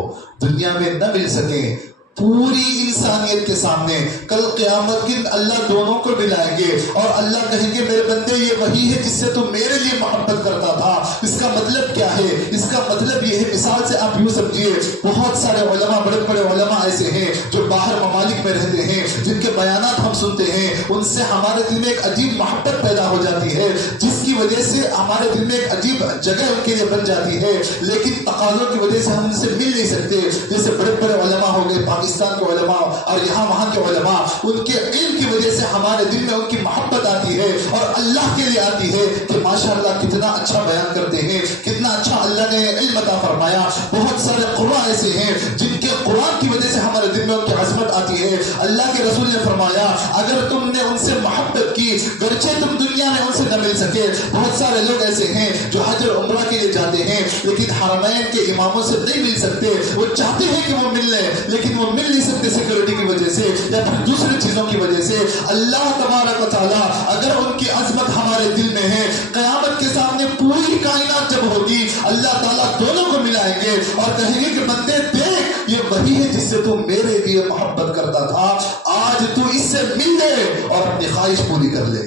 دنیا میں نہ مل سکے، پوری انسانیت کے سامنے کل قیامت کے اللہ دونوں کو ملائیں گے اور اللہ کہیں گے میرے بندے یہ وہی ہے جس سے تم میرے لیے محبت کرتا تھا۔ اس کا مطلب کیا ہے؟ اس کا مطلب یہ ہے، مثال سے آپ یوں سمجھیے، بہت سارے علماء، بڑے بڑے علماء ایسے ہیں جو باہر ممالک میں رہتے ہیں، جن کے بیانات ہم سنتے ہیں، ان سے ہمارے دل میں ایک عجیب محبت پیدا ہو جاتی ہے جس کی وجہ سے ہمارے دل میں ایک عجیب جگہ ان کے لیے بن جاتی ہے، لیکن تقاضوں کی وجہ سے ہم ان سے مل نہیں سکتے۔ جیسے بڑے بڑے علماء ہو گئے پاکستان کے علماء اور یہاں وہاں کے علماء، ان کے علم کی وجہ سے ہمارے دل میں ان کی محبت آتی ہے اور اللہ کے لیے آتی ہے کہ ماشاءاللہ کتنا اچھا بیان کرتے ہیں، کتنا اچھا اللہ نے علم عطا فرمایا۔ بہت سارے قرآن ایسے ہیں جن کے قرآن کی وجہ سے ہمارے دل میں ان کی عظمت آتی ہے۔ اللہ کے رسول نے فرمایا اگر تم نے ان سے محبت کی گرچہ تم دنیا میں ان سے نہ مل سکے۔ بہت سارے لوگ ایسے ہیں جو حج اور عمرہ کے لیے جاتے ہیں لیکن حرمین کے اماموں سے نہیں مل سکتے، وہ چاہتے ہیں کہ وہ مل لیں لیکن وہ مل نہیں سکتے سیکورٹی کی وجہ سے یا پھر دوسری چیزوں کی وجہ سے۔ اللہ تبارک و تعالیٰ اگر ان کی عظمت ہمارے دل میں ہے، قیامت کے سامنے پوری کائنات جب ہوگی اللہ تعالیٰ دونوں کو ملائیں گے اور کہیں گے کہ بندے دیکھ یہ وہی ہے جس سے تو میرے لیے محبت کرتا تھا، آج تو اس سے مل لے اور اپنی خواہش پوری کر لے۔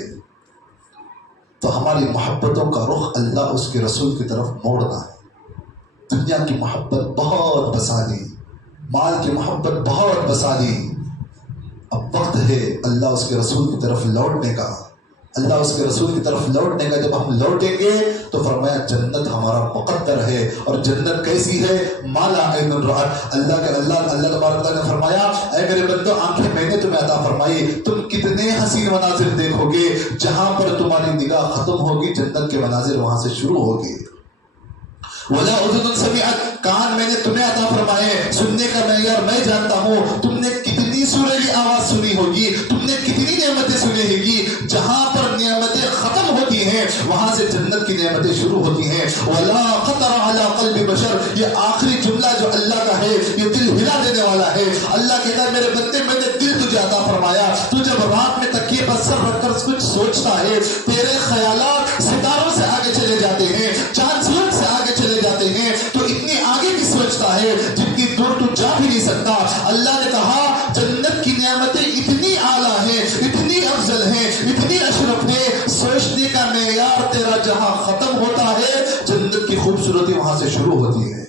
تو ہماری محبتوں کا رخ اللہ اس کے رسول کی طرف موڑنا ہے۔ دنیا کی محبت بہت بسا لی، مال کی محبت بہت بسا لی، اب وقت ہے اللہ اس کے رسول کی طرف لوٹنے کا۔ اللہ اس کے رسول کی طرف لوٹنے کا جب ہم لوٹیں گے تو فرمایا جنت ہمارا مقدر ہے. اور جنت کیسی ہے؟ مالا عین رأت. اللہ تبارک و تعالیٰ نے فرمایا اے میرے بندو آنکھیں میں نے تمہیں عطا فرمائی, تم کتنے حسین مناظر دیکھو گے, جہاں پر تمہاری نگاہ ختم ہوگی جنت کے مناظر وہاں سے شروع ہوگی. وَلَا أُذُنٌ سَمِعَتْ, کان میں نے تمہیں عطا فرمائے, سننے کا معیار میں جانتا ہوں. تم نے کتنی سورہ کی آواز سنی ہوگی, تم نے کتنی نعمتیں سنی ہوگی, جہاں پر نعمتیں ختم ہوتی ہیں وہاں سے جنت کی نعمتیں شروع ہوتی ہیں. وَلَا خَطَرَ عَلَىٰ قَلْبِ بَشَرٍ, یہ آخری جملہ جو اللہ کا ہے یہ دل ہلا دینے والا ہے. اللہ کہتا ہے میرے بندے میں نے دل تجھے عطا فرمایا, تو جب رات میں تکیے پر سر رکھ کر کچھ سوچتا ہے, تیرے خیالات ستاروں سے آگے چلے جاتے ہیں, چاند سورج سے آگے چلے جاتے ہیں, تو اتنی آگے کی سوچتا ہے جن کی دور تو جا بھی نہیں سکتا. اللہ نے کہا جنت کی نعمتیں اتنی اعلیٰ ہیں, اتنی افضل ہیں, اتنی اشرف ہیں, سوچنے کا معیار تیرا جہاں ختم ہوتا ہے جنت کی خوبصورتی وہاں سے شروع ہوتی ہے.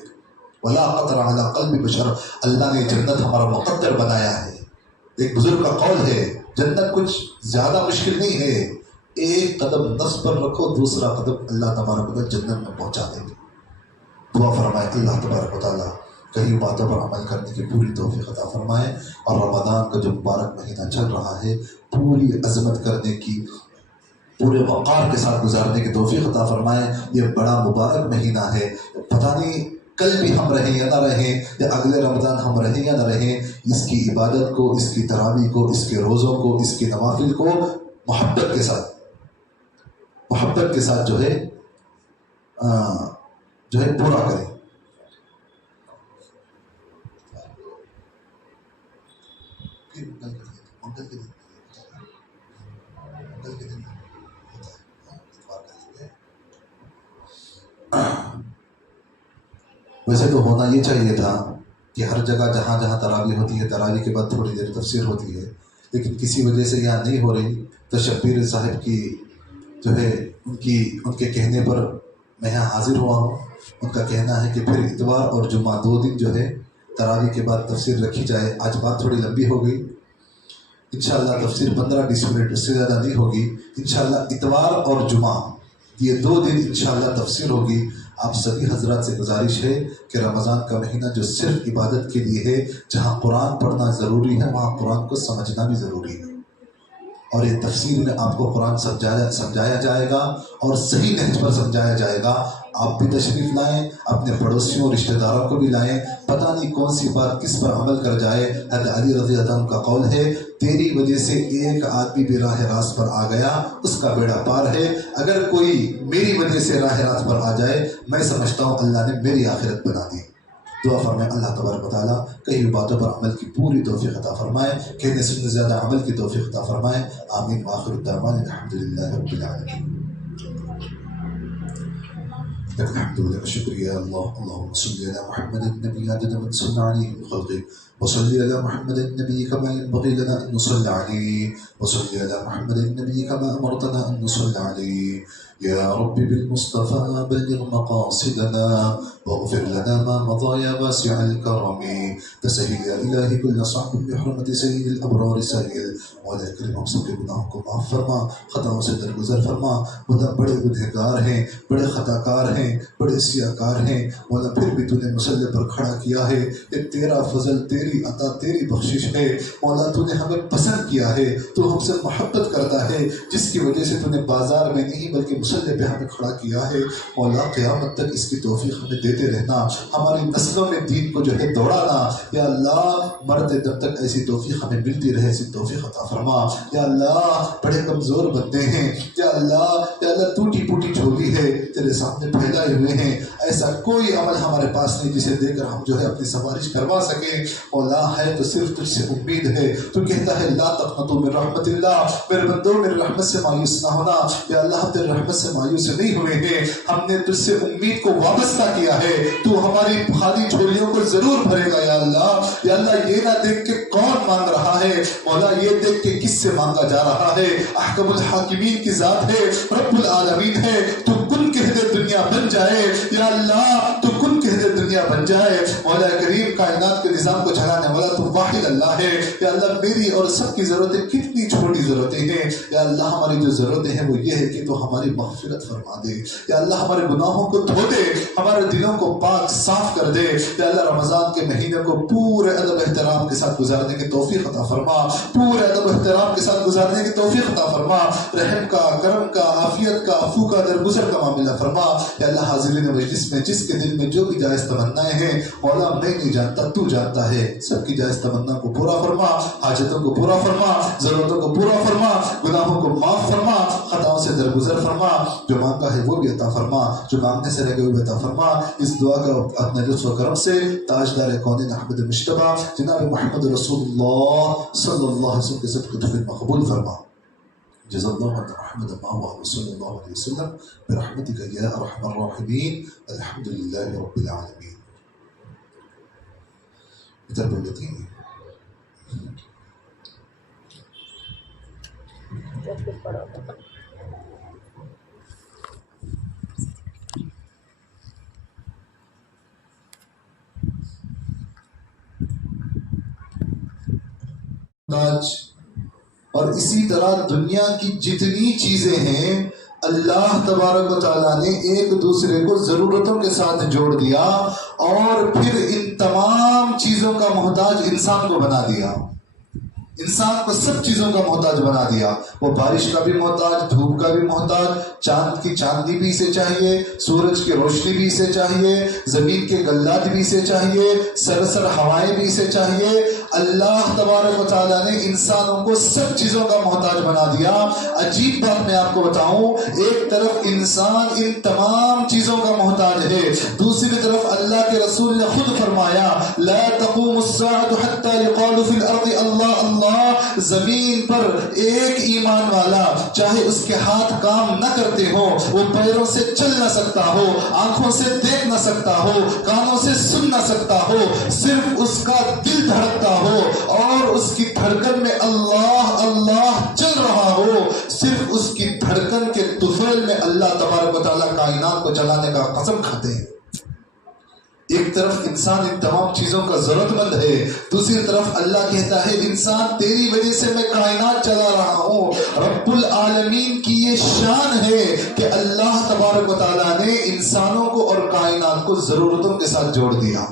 ولا خطر علی قلب بشر, اللہ نے جنت ہمارا مقدر بنایا ہے. ایک بزرگ کا قول ہے جنت کچھ زیادہ مشکل نہیں ہے, ایک قدم نصب پر رکھو دوسرا قدم اللہ تبارک و تعالیٰ جنت میں پہنچا دیں گے. دعا فرمائے اللہ تبارک و تعالیٰ کئی باتوں پر عمل کرنے کی پوری توفیق عطا فرمائے, اور رمضان کا جو مبارک مہینہ چل رہا ہے پوری عظمت کرنے کی, پورے وقار کے ساتھ گزارنے کی توفیق عطا فرمائے. یہ بڑا مبارک مہینہ ہے, پتہ نہیں کل بھی ہم رہیں یا نہ رہیں, یا اگلے رمضان ہم رہیں یا نہ رہیں, اس کی عبادت کو, اس کی تراویح کو, اس کے روزوں کو, اس کی نوافل کو محبت کے ساتھ جو ہے پورا کریں. ویسے تو ہونا یہ چاہیے تھا کہ ہر جگہ جہاں جہاں تراویح ہوتی ہے تراویح کے بعد تھوڑی دیر تفسیر ہوتی ہے, لیکن کسی وجہ سے یہاں نہیں ہو رہی. تو شبیر صاحب کی جو ہے ان کے کہنے پر میں یہاں حاضر ہوا ہوں. ان کا کہنا ہے کہ پھر اتوار اور جمعہ 2 دن جو ہے تراویح کے بعد تفسیر رکھی جائے. آج بات تھوڑی لمبی ہو گئی, انشاءاللہ تفسیر 15-20 منٹ اس سے زیادہ نہیں ہوگی. انشاءاللہ اتوار اور جمعہ یہ 2 دن انشاءاللہ تفسیر ہوگی. آپ سبھی حضرات سے گزارش ہے کہ رمضان کا مہینہ جو صرف عبادت کے لیے ہے, جہاں قرآن پڑھنا ضروری ہے وہاں قرآن کو سمجھنا بھی ضروری ہے, اور یہ تفسیر میں آپ کو قرآن سمجھایا جائے گا اور صحیح نہج پر سمجھایا جائے گا. آپ بھی تشریف لائیں, اپنے پڑوسیوں رشتہ داروں کو بھی لائیں. پتہ نہیں کون سی بات کس پر عمل کر جائے. حضرت علی رضی اللہ عنہ کا قول ہے تیری وجہ سے ایک آدمی بھی راہ راست پر آ گیا اس کا بیڑا پار ہے, اگر کوئی میری وجہ سے راہ راست پر آ جائے میں سمجھتا ہوں اللہ نے میری آخرت بنا دی. دعا فرمائے اللہ تبارک و تعالیٰ کئی باتوں پر عمل کی پوری توفیق عطا فرمائے, کہنے سننے زیادہ عمل کی توفیق عطا فرمائے. آمین وآخر الدعوانا الحمدللہ رب العالمین. لك الحمد والشكر يا الله. اللهم صل على محمد النبي عدد من صلى عليه من خلقه, وصل على محمد النبي كما ينبغي لنا أن نصلي عليه, وصل على محمد النبي كما أمرتنا أن نصلي عليه. يا رب بالمصطفى بلغ مقاصدنا واغفر لنا ما مضى يا واسع الكرم. تسهل يا إلهي كل صعب بحرمة سيد الأبرار سهل, مولا کریم ہم سب کے گناہوں کو معاف فرما, خطاؤں سے درگزر فرما. مولا بڑے گنہگار ہیں, بڑے خطا کار ہیں, بڑے سیاہ کار ہیں. مولا پھر بھی تو نے مسلح پر کھڑا کیا ہے, یہ تیرا فضل, تیری عطا, تیری بخشش ہے. مولا تو نے ہمیں پسند کیا ہے, تو ہم سے محبت کرتا ہے, جس کی وجہ سے تو نے بازار میں نہیں بلکہ مسلح پہ ہمیں کھڑا کیا ہے. مولا قیامت تک اس کی توفیق ہمیں دیتے رہنا, ہماری نسلوں میں دین کو جو ہے دوڑانا. یا اللہ مرتے دم تک ایسی توفیق ہمیں ملتی رہے, ایسی توفیق عطا فرما. یا اللہ بڑے کمزور بندے ہیں, یا اللہ ٹوٹی پوٹی جھولی ہے تیرے سامنے پھیلائے ہوئے ہیں. ایسا کوئی عمل ہمارے پاس نہیں جسے دے کر ہم جو ہے اپنی سفارش کروا سکیں. مولا ہے تو صرف تجھ سے امید ہے. تو کہتا ہے لا تقنطوا من رحمت اللہ, میرے بندوں میرے رحمت سے مایوس نہ ہونا. یا اللہ ہم تیرے رحمت سے مایوس نہیں ہوئے ہیں, ہم نے تجھ سے امید کو وابستہ کیا ہے. تو ہماری خالی جھولیوں کو ضرور بھرے گا یا اللہ. یا اللہ یہ نہ دیکھ کے کون مانگ رہا ہے, مولا یہ دیکھ کے کس سے مانگا جا رہا ہے. احکم الحاکمین کی ذات ہے, رب العالمین ہے. تو کن کہہ دے دنیا بن جائے. یا اللہ تو کن کہہ دے دنیا دنیا بن جائے. مولا کریم کائنات کے نظام کو چلانے والا تو واحد اللہ ہے. یا اللہ میری اور سب کی ضرورتیں کتنی چھوٹی ضرورتیں ہیں. یا اللہ ہماری جو ضرورتیں ہیں وہ یہ ہے کہ تو ہماری مغفرت فرما دے. یا اللہ ہمارے گناہوں کو دھو دے, ہمارے دلوں کو پاک صاف کر دے. یا اللہ رمضان کے مہینے کو پورے ادب احترام کے ساتھ گزارنے کی توفیق عطا فرما, پورے ادب احترام کے ساتھ گزارنے کی توفیق عطا فرما. رحم کا, کرم کا, عافیت کا, عفو کا, درگزر کا معاملہ فرما. یا اللہ حاضرین مجلس میں جس کے دل میں جو بھی جائز تمنائیں ہیں مولا میں نہیں جانتا تو جانتا ہے, سب کی جائز تمنا کو پورا فرما, حاجتوں کو پورا فرما, ضرورتوں کو پورا فرما, گناہوں کو معاف فرما, خطاؤں سے درگزر فرما. جو مانگا ہے وہ بھی عطا فرما, جو مانگنے سے رہ گئے وہ بھی عطا فرما. اس دعا کا اپنے لطف و کرم سے تاجدار کونین احمد مجتبی جناب محمد رسول اللہ صلی اللہ علیہ وسلم کے صدقے مقبول فرما. جزا اللہ محمد اللہ صلی اللہ علیہ وسلم برحمتک یا ارحم الراحمین. الحمد للہ رب العالمین. ادھر بول لیتی ہیں اور اسی طرح دنیا کی جتنی چیزیں ہیں اللہ تبارک و تعالیٰ نے ایک دوسرے کو ضرورتوں کے ساتھ جوڑ دیا اور پھر ان تمام چیزوں کا محتاج انسان کو بنا دیا. انسان کو سب چیزوں کا محتاج بنا دیا. وہ بارش کا بھی محتاج, دھوپ کا بھی محتاج, چاند کی چاندنی بھی اسے چاہیے, سورج کی روشنی بھی اسے چاہیے, زمین کے غلات بھی اسے چاہیے, سرسر ہوائیں بھی اسے چاہیے. اللہ تبارک و تعالیٰ نے انسانوں کو سب چیزوں کا محتاج بنا دیا. عجیب بات میں آپ کو بتاؤں, ایک طرف انسان ان تمام چیزوں کا محتاج ہے, دوسری طرف اللہ کے رسول نے خود فرمایا لا تقوم الساعة حتى يقال في الارض اللہ اللہ. زمین پر ایک ایمان والا چاہے اس کے ہاتھ کام نہ کرتے ہو, وہ پیروں سے چل نہ سکتا ہو, آنکھوں سے دیکھ نہ سکتا ہو, کانوں سے سن نہ سکتا ہو, صرف اس کا دل دھڑکتا ہو اور اس کی دھڑکن میں اللہ اللہ چل رہا ہو, صرف اس کی دھڑکن کے طفیل میں اللہ تبارک و تعالیٰ کائنات کو چلانے کا قسم کھاتے ہیں. ایک طرف انسان ان تمام چیزوں کا ضرورت مند ہے, دوسری طرف اللہ کہتا ہے انسان تیری وجہ سے میں کائنات چلا رہا ہوں. رب العالمین کی یہ شان ہے کہ اللہ تبارک و تعالیٰ نے انسانوں کو اور کائنات کو ضرورتوں کے ساتھ جوڑ دیا.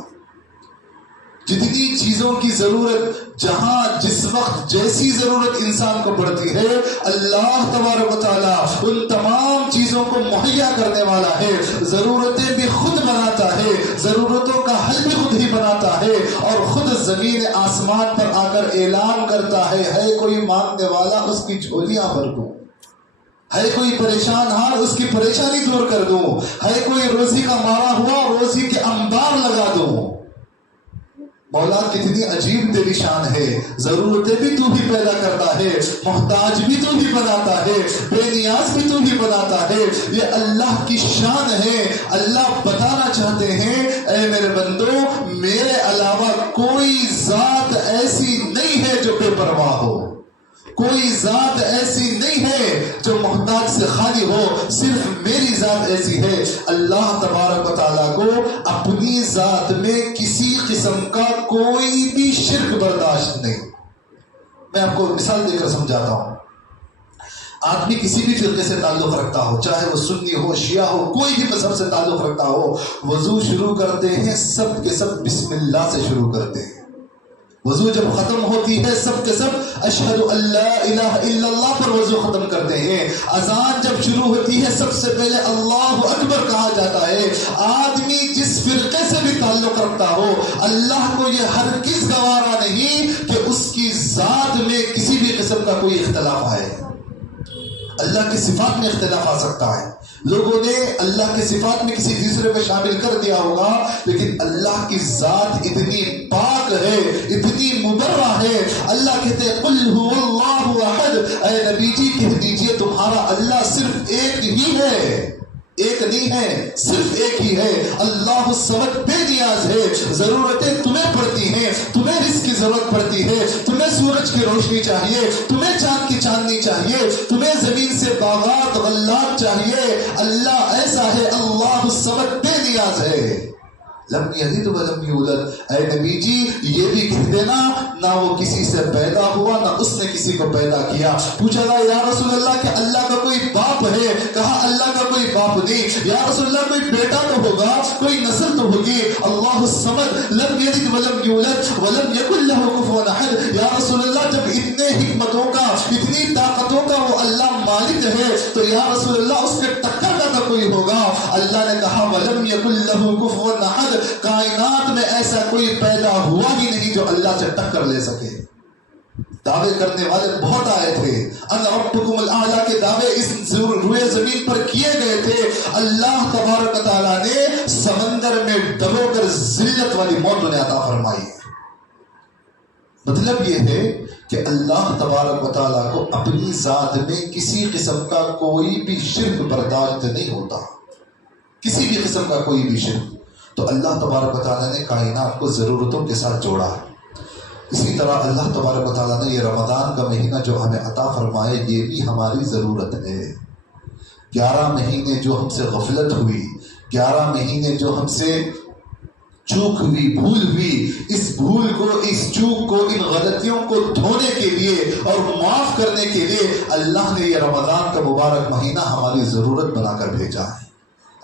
جتنی چیزوں کی ضرورت جہاں جس وقت جیسی ضرورت انسان کو پڑتی ہے اللہ تبارک و تعالیٰ ان تمام چیزوں کو مہیا کرنے والا ہے. ضرورتیں بھی خود بناتا ہے, ضرورتوں کا حل بھی خود ہی بناتا ہے اور خود زمین آسمان پر آ کر اعلان کرتا ہے کوئی مانگنے والا اس کی جھولیاں بھر دوں, ہے کوئی پریشان حال اس کی پریشانی دور کر دوں, ہے کوئی روزی کا مارا ہوا روزی کے انبار لگا دوں. مولا کتنی عجیب تیری شان ہے, ضرورتیں بھی تو ہی پیدا کرتا ہے, محتاج بھی تو ہی بناتا ہے, بے نیاز بھی تو ہی بناتا ہے. یہ اللہ کی شان ہے. اللہ بتانا چاہتے ہیں اے میرے بندو میرے علاوہ کوئی ذات ایسی نہیں ہے جو بے پرواہ ہو, کوئی ذات ایسی نہیں ہے جو محتاج سے خالی ہو, صرف میری ذات ایسی ہے. اللہ تبارک و تعالیٰ کو اپنی ذات میں کسی قسم کا کوئی بھی شرک برداشت نہیں. میں آپ کو مثال دے کر سمجھاتا ہوں. آدمی کسی بھی فرقے سے تعلق رکھتا ہو, چاہے وہ سنی ہو, شیعہ ہو, کوئی بھی مذہب سے تعلق رکھتا ہو, وضو شروع کرتے ہیں سب کے سب بسم اللہ سے شروع کرتے ہیں. وضو جب ختم ہوتی ہے سب کے سب اشہد ان لا الہ الا اللہ پر وضو ختم کرتے ہیں. اذان جب شروع ہوتی ہے سب سے پہلے اللہ اکبر کہا جاتا ہے. آدمی جس فرقے سے بھی تعلق رکھتا ہو اللہ کو یہ ہرگز گوارا نہیں کہ اس کی ذات میں کسی بھی قسم کا کوئی اختلاف آئے. اللہ کی صفات میں اختلاف آ سکتا ہے, لوگوں نے اللہ کی صفات میں کسی دوسرے کو شامل کر دیا ہوگا, لیکن اللہ کی ذات اتنی پاک ہے, اتنی مبرہ ہے. اللہ کہتے ہیں قل هو اللہ احد, اے نبی جی کہہ دیجئے تمہارا اللہ صرف ایک ہی ہے, ایک نہیں ہے, صرف ایک ہی ہے. اللہ الصمد بے نیاز ہے. ضرورتیں تمہیں پڑتی ہیں, تمہیں رزق کی ضرورت پڑتی ہے, تمہیں سورج کی روشنی چاہیے, تمہیں چاند کی چاندنی چاہیے, تمہیں زمین سے باغات غلات چاہیے. اللہ ایسا ہے, اللہ الصمد بے نیاز ہے. لم یلد ولم یولد، اے نبی جی یہ بھی کہہ دینا نہ وہ کسی سے پیدا ہوا نہ اس نے کسی کو پیدا کیا۔ پوچھا گیا یا رسول اللہ کہ اللہ کا کوئی باپ ہے؟ کہا اللہ کا کوئی باپ نہیں۔ یا رسول اللہ کوئی بیٹا تو ہوگا، کوئی نسل تو ہوگی۔ اللہ الصمد لم یلد ولم یولد ولم یکن لہ کفوا احد۔ یا رسول اللہ جب اتنے حکمتوں کا اتنی طاقتوں کا وہ اللہ مالک ہے تو یا رسول اللہ اس کے ٹکر کا تو کوئی ہوگا۔ اللہ نے کہا ولم یکن لہ کفوا احد، کائنات میں ایسا کوئی پیدا ہوا ہی نہیں جو اللہ سے ٹکر لے سکے۔ دعوے کرنے والے بہت آئے تھے، ان ربکم الاعلی کے دعوے اس روئے زمین پر کیے گئے تھے۔ اللہ تبارک و تعالیٰ نے سمندر میں ڈبو کر ذلت والی موت انہیں عطا فرمائی ہے۔ مطلب یہ ہے کہ اللہ تبارک و تعالیٰ کو اپنی ذات میں کسی قسم کا کوئی بھی شرک برداشت نہیں ہوتا، کسی بھی قسم کا کوئی بھی شرک۔ تو اللہ تبارک و تعالیٰ نے کائنات کو ضرورتوں کے ساتھ جوڑا۔ اسی طرح اللہ تبارک و تعالیٰ نے یہ رمضان کا مہینہ جو ہمیں عطا فرمائے یہ بھی ہماری ضرورت ہے۔ 11 مہینے جو ہم سے غفلت ہوئی، 11 مہینے جو ہم سے چوک ہوئی، بھول ہوئی، اس بھول کو، اس چوک کو، ان غلطیوں کو دھونے کے لیے اور معاف کرنے کے لیے اللہ نے یہ رمضان کا مبارک مہینہ ہماری ضرورت بنا کر بھیجا ہے۔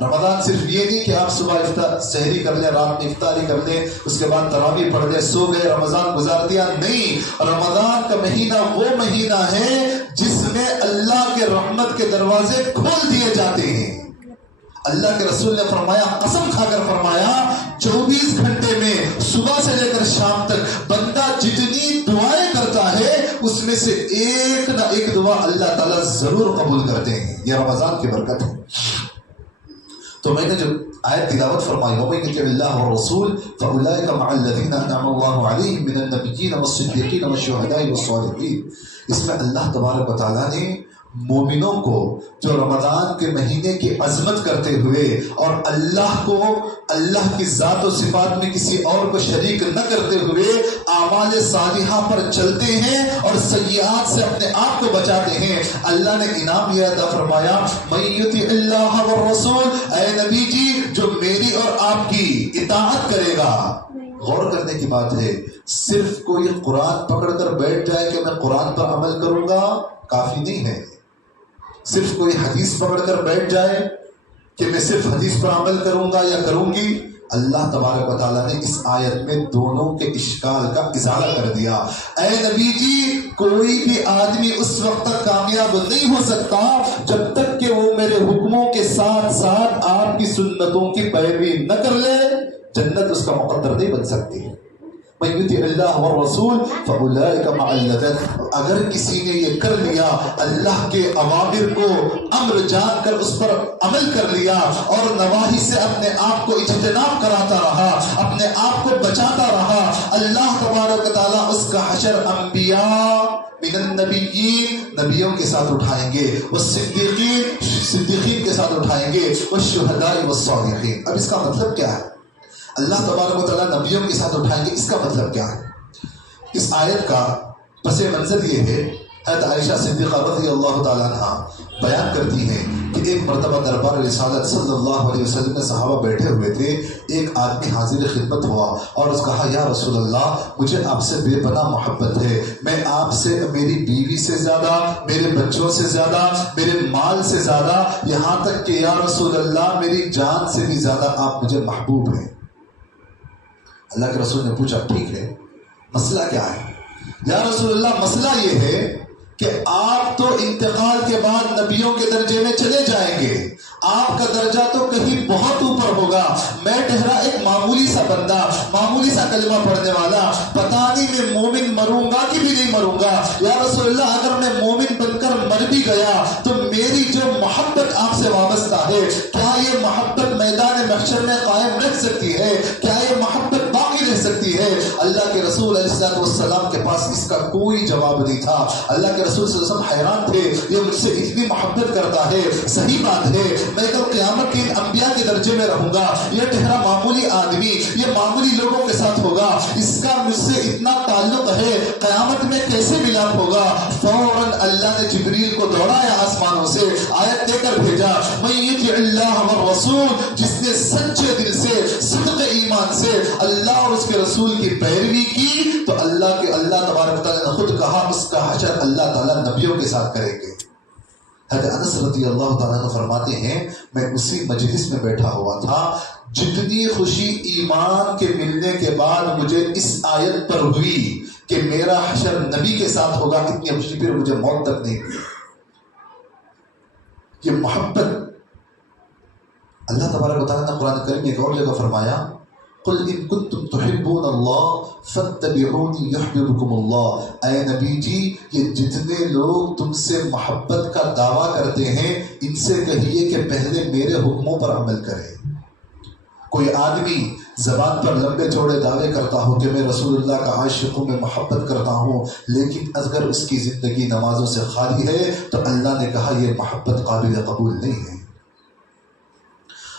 رمضان صرف یہ نہیں کہ آپ صبح سحری کر لیں، رات میں افطاری کر لیں، اس کے بعد تراویح پڑھ لیں، سو گئے، رمضان گزار دیا، نہیں۔ رمضان کا مہینہ وہ مہینہ ہے جس میں اللہ کے رحمت کے دروازے کھول دیے جاتے ہیں۔ اللہ کے رسول نے فرمایا، قسم کھا کر فرمایا، 24 گھنٹے میں صبح سے لے کر شام تک بندہ جتنی دعائیں کرتا ہے اس میں سے ایک نہ ایک دعا اللہ تعالیٰ ضرور قبول کرتے ہیں۔ یہ رمضان کی برکت ہے۔ تو میں نے جو آیت تلاوت فرمائی وَمَن يُطِعِ اللَّهَ وَالرَّسُولَ فَأُولَٰئِكَ مَعَ الَّذِينَ أَنْعَمَ اللَّهُ عَلَيْهِم مِّنَ النَّبِيِّينَ وَالصِّدِّيقِينَ وَالشُّهَدَاءِ وَالصَّالِحِينَ۔ اس میں اللہ تبارک و تعالیٰ نے مومنوں کو جو رمضان کے مہینے کی عظمت کرتے ہوئے اور اللہ کو، اللہ کی ذات و صفات میں کسی اور کو شریک نہ کرتے ہوئے اعمال صالحہ پر چلتے ہیں اور سیئات سے اپنے آپ کو بچاتے ہیں، اللہ نے انعام یہ عطا فرمایا، مَن یُطِعِ اللَّهَ وَالرَّسُولَ، اے نبی جی جو میری اور آپ کی اطاعت کرے گا۔ غور کرنے کی بات ہے، صرف کوئی قرآن پکڑ کر بیٹھ جائے کہ میں قرآن پر عمل کروں گا کافی نہیں ہے، صرف کوئی حدیث پکڑ کر بیٹھ جائے کہ میں صرف حدیث پر عمل کروں گا یا کروں گی۔ اللہ تبارک و تعالیٰ نے اس آیت میں دونوں کے اشکال کا ازالہ کر دیا۔ اے نبی جی کوئی بھی آدمی اس وقت تک کامیاب نہیں ہو سکتا جب تک کہ وہ میرے حکموں کے ساتھ ساتھ آپ کی سنتوں کی پیروی نہ کر لے، جنت اس کا مقدر نہیں بن سکتی۔ مَن یُطِعِ اللَّهَ وَالرَّسُولَ فَأُولَٰئِکَ مَعَ الَّذِینَ، اگر کسی نے یہ کر لیا، اللہ کے اوامر کو امر جان کر اس پر عمل کر لیا اور نواہی سے اپنے آپ کو اجتناب کراتا رہا، اپنے آپ کو بچاتا رہا، اللہ تبارک و تعالیٰ اس کا حشر انبیاء من النبیین، نبیوں کے ساتھ اٹھائیں گے، والصدیقین، صدیقین کے ساتھ اٹھائیں گے، والشہداء والصالحین۔ اب اس کا مطلب کیا ہے؟ اللہ تبارک و تعالیٰ نبیوں کے ساتھ اٹھائیں گے، اس کا مطلب کیا ہے؟ اس آیت کا پس منظر یہ ہے، حضرت عائشہ صدیقہ رضی اللہ تعالیٰ عنہ بیان کرتی ہیں کہ ایک مرتبہ دربار رسالت صلی اللہ علیہ وسلم میں صحابہ بیٹھے ہوئے تھے، ایک آدمی حاضر خدمت ہوا اور اس کہا یا رسول اللہ مجھے آپ سے بے پناہ محبت ہے، میں آپ سے میری بیوی سے زیادہ، میرے بچوں سے زیادہ، میرے مال سے زیادہ، یہاں تک کہ یا رسول اللہ میری جان سے بھی زیادہ آپ مجھے محبوب ہیں۔ اللہ کے رسول نے پوچھا ٹھیک ہے مسئلہ کیا ہے؟ یا رسول اللہ مسئلہ یہ ہے کہ آپ تو انتقال کے بعد نبیوں کے درجے میں چلے جائیں گے، آپ کا درجہ تو کہیں بہت اوپر ہوگا، میں ٹھہرا ایک معمولی سا بندہ، معمولی سا کلمہ پڑھنے والا، پتہ نہیں میں مومن مروں گا کہ بھی نہیں مروں گا۔ یا رسول اللہ اگر میں مومن بن کر مر بھی گیا تو میری جو محبت آپ سے وابستہ ہے، کیا یہ محبت میدان محشر میں قائم رہ سکتی ہے؟ کیا یہ محبت باقی رہ سکتی ہے؟ اللہ کے رسول علیہ السلام کے پاس اس کا کوئی جواب نہیں تھا۔ اللہ کے رسول صلی اللہ علیہ وسلم حیران تھے، یہ مجھ سے اتنی محبت کرتا ہے، صحیح بات ہے میں کل قیامت کے انبیاء کے درجے میں رہوں گا، یہ ٹھہرا معمولی آدمی، یہ معمولی لوگوں کے ساتھ ہوگا، اس کا مجھ سے اتنا تعلق ہے، قیامت میں کیسے ملاپ ہوگا؟ فوراً اللہ نے جبریل کو دوڑایا آسمانوں سے، آیت دے کر بھیجا، مَن یُطِعِ اللَّهَ وَالرَّسُولَ، جس نے سچے دل سے صدق ایمان ایمان سے اللہ اور اس کے رسول کی پیروی کی تو اللہ تبارک تعالیٰ نے خود کہا اس کا حشر اللہ تعالیٰ نبیوں کے ساتھ کریں گے۔ حضرت انس رضی اللہ تعالیٰ عنہ فرماتے ہیں میں اسی مجلس میں بیٹھا ہوا تھا، جتنی خوشی ایمان کے ملنے کے بعد مجھے اس آیت پر ہوئی کہ میرا حشر نبی کے ساتھ ہوگا، اتنی خوشی پھر مجھے موت تک نہیں ہوئی۔ یہ محبت اللہ تبارک و تعالیٰ نے قرآن کریم میں ایک اور جگہ فرمایا قل ان کنتم تحبون اللہ فاتبعونی یحببکم اللہ، اے نبی جی یہ جتنے لوگ تم سے محبت کا دعویٰ کرتے ہیں ان سے کہیے کہ پہلے میرے حکموں پر عمل کریں۔ کوئی آدمی زبان پر لمبے چوڑے دعوے کرتا ہو کہ میں رسول اللہ کا عاشق ہوں، میں محبت کرتا ہوں، لیکن اگر اس کی زندگی نمازوں سے خالی ہے تو اللہ نے کہا یہ محبت قابل قبول نہیں ہے۔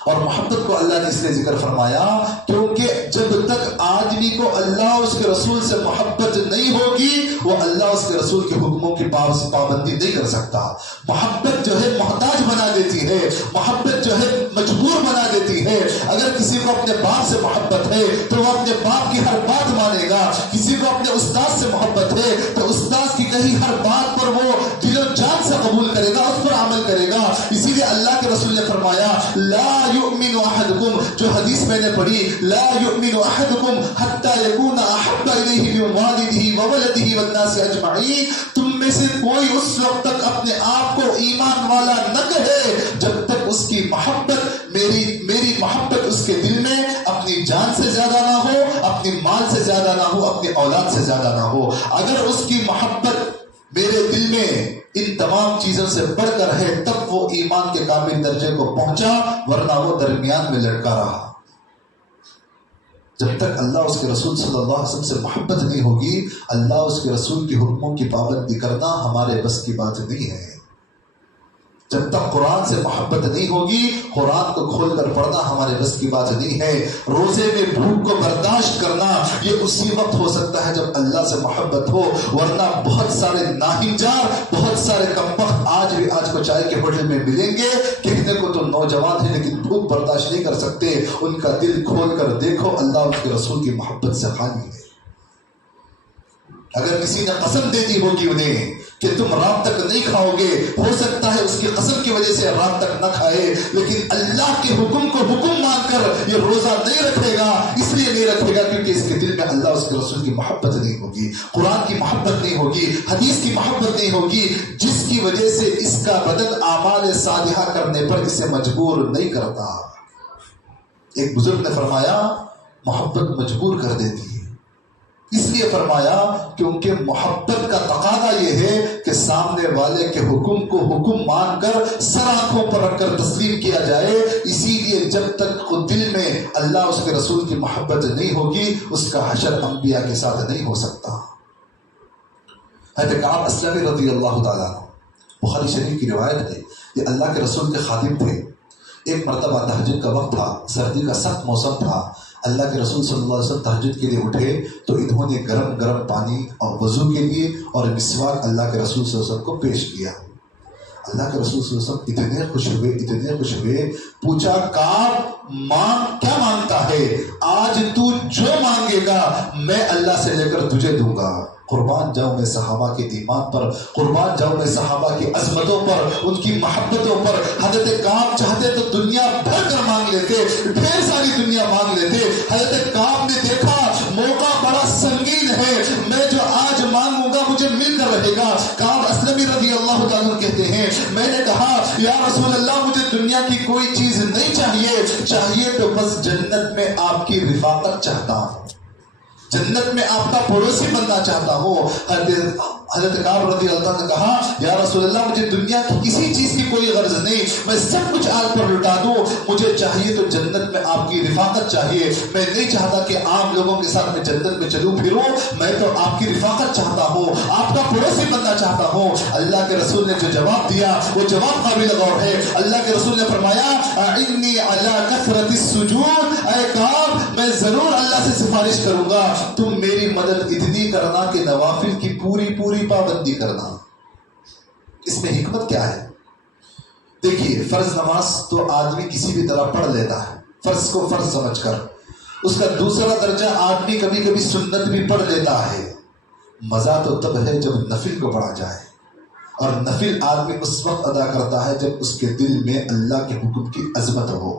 اور محبت کو اللہ نے اس لیے ذکر فرمایا کیونکہ جب تک آدمی کو اللہ اور اس کے رسول سے محبت نہیں ہوگی وہ اللہ اس کے رسول کے حکموں کی پابندی نہیں کر سکتا۔ محبت جو ہے محتاج بنا دیتی ہے، محبت جو ہے مجبور بنا دیتی ہے۔ اگر کسی کو اپنے باپ سے محبت ہے تو وہ اپنے باپ کی ہر بات مانے گا، کسی کو اپنے استاد سے محبت ہے تو استاد کی کہی ہر بات پر وہ دل و جان سے قبول کرے گا، اس پر عمل کرے گا۔ اسی لیے اللہ کے رسول نے فرمایا لا یؤمن احدکم، جو حدیث میں نے پڑھی لا یؤمن احدکم حتی یکون احب الیہ من والدہ وولدہ والناس اجمعین، تم میں سے کوئی اس وقت تک اپنے آپ کو ایمان والا نہ کہے جب تک اس کی محبت میری محبت اس کے دل میں اپنی جان سے زیادہ نہ ہو، اپنی مال سے زیادہ نہ ہو، اپنی اولاد سے زیادہ نہ ہو۔ اگر اس کی محبت میرے دل میں ان تمام چیزوں سے بڑھ کر ہے تب وہ ایمان کے کامل درجے کو پہنچا، ورنہ وہ درمیان میں لڑکا رہا۔ جب تک اللہ اس کے رسول صلی اللہ علیہ وسلم سے محبت نہیں ہوگی، اللہ اس کے رسول کے حکموں کی پابندی کرنا ہمارے بس کی بات نہیں ہے۔ جب تک قرآن سے محبت نہیں ہوگی، قرآن کو کھول کر پڑھنا ہمارے بس کی بات نہیں ہے۔ روزے میں بھوک کو برداشت کرنا یہ اسی وقت ہو سکتا ہے جب اللہ سے محبت ہو، ورنہ بہت سارے ناہنجار، بہت سارے کمبخت آج کو چائے کے ہوٹل میں ملیں گے، کہنے کو تو نوجوان ہیں لیکن بھوک برداشت نہیں کر سکتے۔ ان کا دل کھول کر دیکھو، اللہ اس کے رسول کی محبت سے خالی ہے۔ اگر کسی نے قسم دے دی ہوگی انہیں کہ تم رات تک نہیں کھاؤ گے، ہو سکتا ہے اس کی قسم کی وجہ سے رات تک نہ کھائے، لیکن اللہ کے حکم کو حکم مان کر یہ روزہ نہیں رکھے گا، اس لیے نہیں رکھے گا کیونکہ اس کے دل میں اللہ اس کے رسول کی محبت نہیں ہوگی، قرآن کی محبت نہیں ہوگی، حدیث کی محبت نہیں ہوگی، جس کی وجہ سے اس کا بدن اعمال صالحہ کرنے پر اسے مجبور نہیں کرتا۔ ایک بزرگ نے فرمایا محبت مجبور کر دیتی ہے، اس لیے فرمایا کیونکہ محبت کا تقاضا یہ ہے کہ سامنے والے کے حکم کو حکم مان کر سر آنکھوں پر رکھ کر تسلیم کیا جائے۔ اسی لیے جب تک دل میں اللہ اس کے رسول کی محبت نہیں ہوگی اس کا حشر انبیاء کے ساتھ نہیں ہو سکتا۔ حضرت کعب اسلمی رضی اللہ تعالیٰ بخاری شریف کی روایت ہے، یہ اللہ کے رسول کے خادم تھے۔ ایک مرتبہ تہجد کا وقت تھا، سردی کا سخت موسم تھا، اللہ کے رسول صلی اللہ علیہ وسلم تہجد کے لیے اٹھے تو انہوں نے گرم پانی اور وضو کے لیے اور مسواک اللہ کے رسول صلی اللہ علیہ وسلم کو پیش کیا۔ اللہ کے رسول صلی اللہ علیہ وسلم اتنے خوش ہوئے، پوچھا کعب کیا مانگتا ہے؟ آج تو جو مانگے گا میں اللہ سے لے کر تجھے دوں گا۔ قربان جاؤں میں صحابہ کے ایمان پر، قربان جاؤں میں صحابہ کی عظمتوں پر، ان کی محبتوں پر۔ حضرت کعب چاہتے تو دنیا بھر کر مانگ لیتے، ڈھیر ساری دنیا مانگ لیتے۔ حضرت کعب نے دیکھا موقع بڑا سنگین ہے، میں جو آج مانگوں گا مجھے مل کر رہے گا۔ کعب اسلمی رضی اللہ تعالیٰ کہتے ہیں میں نے کہا یا رسول اللہ مجھے دنیا کی کوئی چیز نہیں چاہیے تو بس جنت میں آپ کی رفاقت چاہتا ہوں، جنت میں آپ کا پڑوسی بننا چاہتا ہوں۔ حضرت کعب رضی اللہ عنہ نے کہا یا رسول اللہ مجھے دنیا کی کسی چیز کی کوئی غرض نہیں، میں سب کچھ آگ پر لٹا دوں، مجھے چاہیے تو جنت میں آپ کی رفاقت چاہیے۔ میں نہیں چاہتا کہ عام لوگوں کے ساتھ میں جنت میں چلوں پھروں، میں تو آپ کی رفاقت چاہتا ہوں، آپ کا پڑوسی بننا چاہتا ہوں۔ اللہ کے رسول نے جو جواب دیا وہ جواب قابل غور ہے۔ اللہ کے رسول نے فرمایا اعنی علی کثرۃ السجود، اے کعب میں ضرور اللہ سے سفارش کروں گا تم میری مدد اتنی کرنا کہ نوافل کی پوری پابندی کرنا۔ اس میں حکمت کیا ہے؟ دیکھیے فرض نماز تو آدمی کسی بھی طرح پڑھ لیتا ہے، فرض کو فرض سمجھ کر، اس کا دوسرا درجہ آدمی کبھی کبھی سنت بھی پڑھ لیتا ہے. مزہ تو تب ہے جب نفل کو پڑھا جائے، اور نفل آدمی اس وقت ادا کرتا ہے جب اس کے دل میں اللہ کے حکم کی عظمت ہو،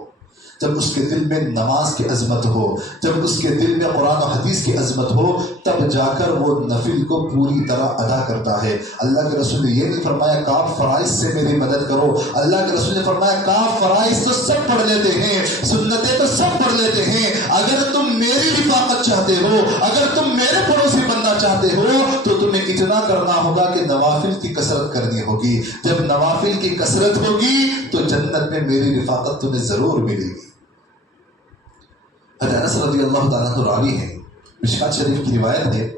جب اس کے دل میں نماز کی عظمت ہو، جب اس کے دل میں قرآن و حدیث کی عظمت ہو، تب جا کر وہ نفل کو پوری طرح ادا کرتا ہے. اللہ کے رسول نے یہ نہیں فرمایا کاف فرائض سے میری مدد کرو، اللہ کے رسول نے فرمایا کاف فرائض تو سب پڑھ لیتے ہیں، سنتیں تو سب پڑھ لیتے ہیں، اگر تم میری رفاقت چاہتے ہو، اگر تم میرے پڑوسی بننا چاہتے ہو تو تمہیں اتنا کرنا ہوگا کہ نوافل کی کثرت کرنی ہوگی. جب نوافل کی کثرت ہوگی تو جنت میں میری رفاقت تمہیں ضرور ملے گی. حضرت انس رضی اللہ تعالیٰ عنہ راوی ہیں، مشکات شریف کی روایت ہے،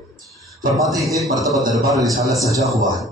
فرماتے ہیں ایک مرتبہ دربار رسالہ سجا ہوا ہے،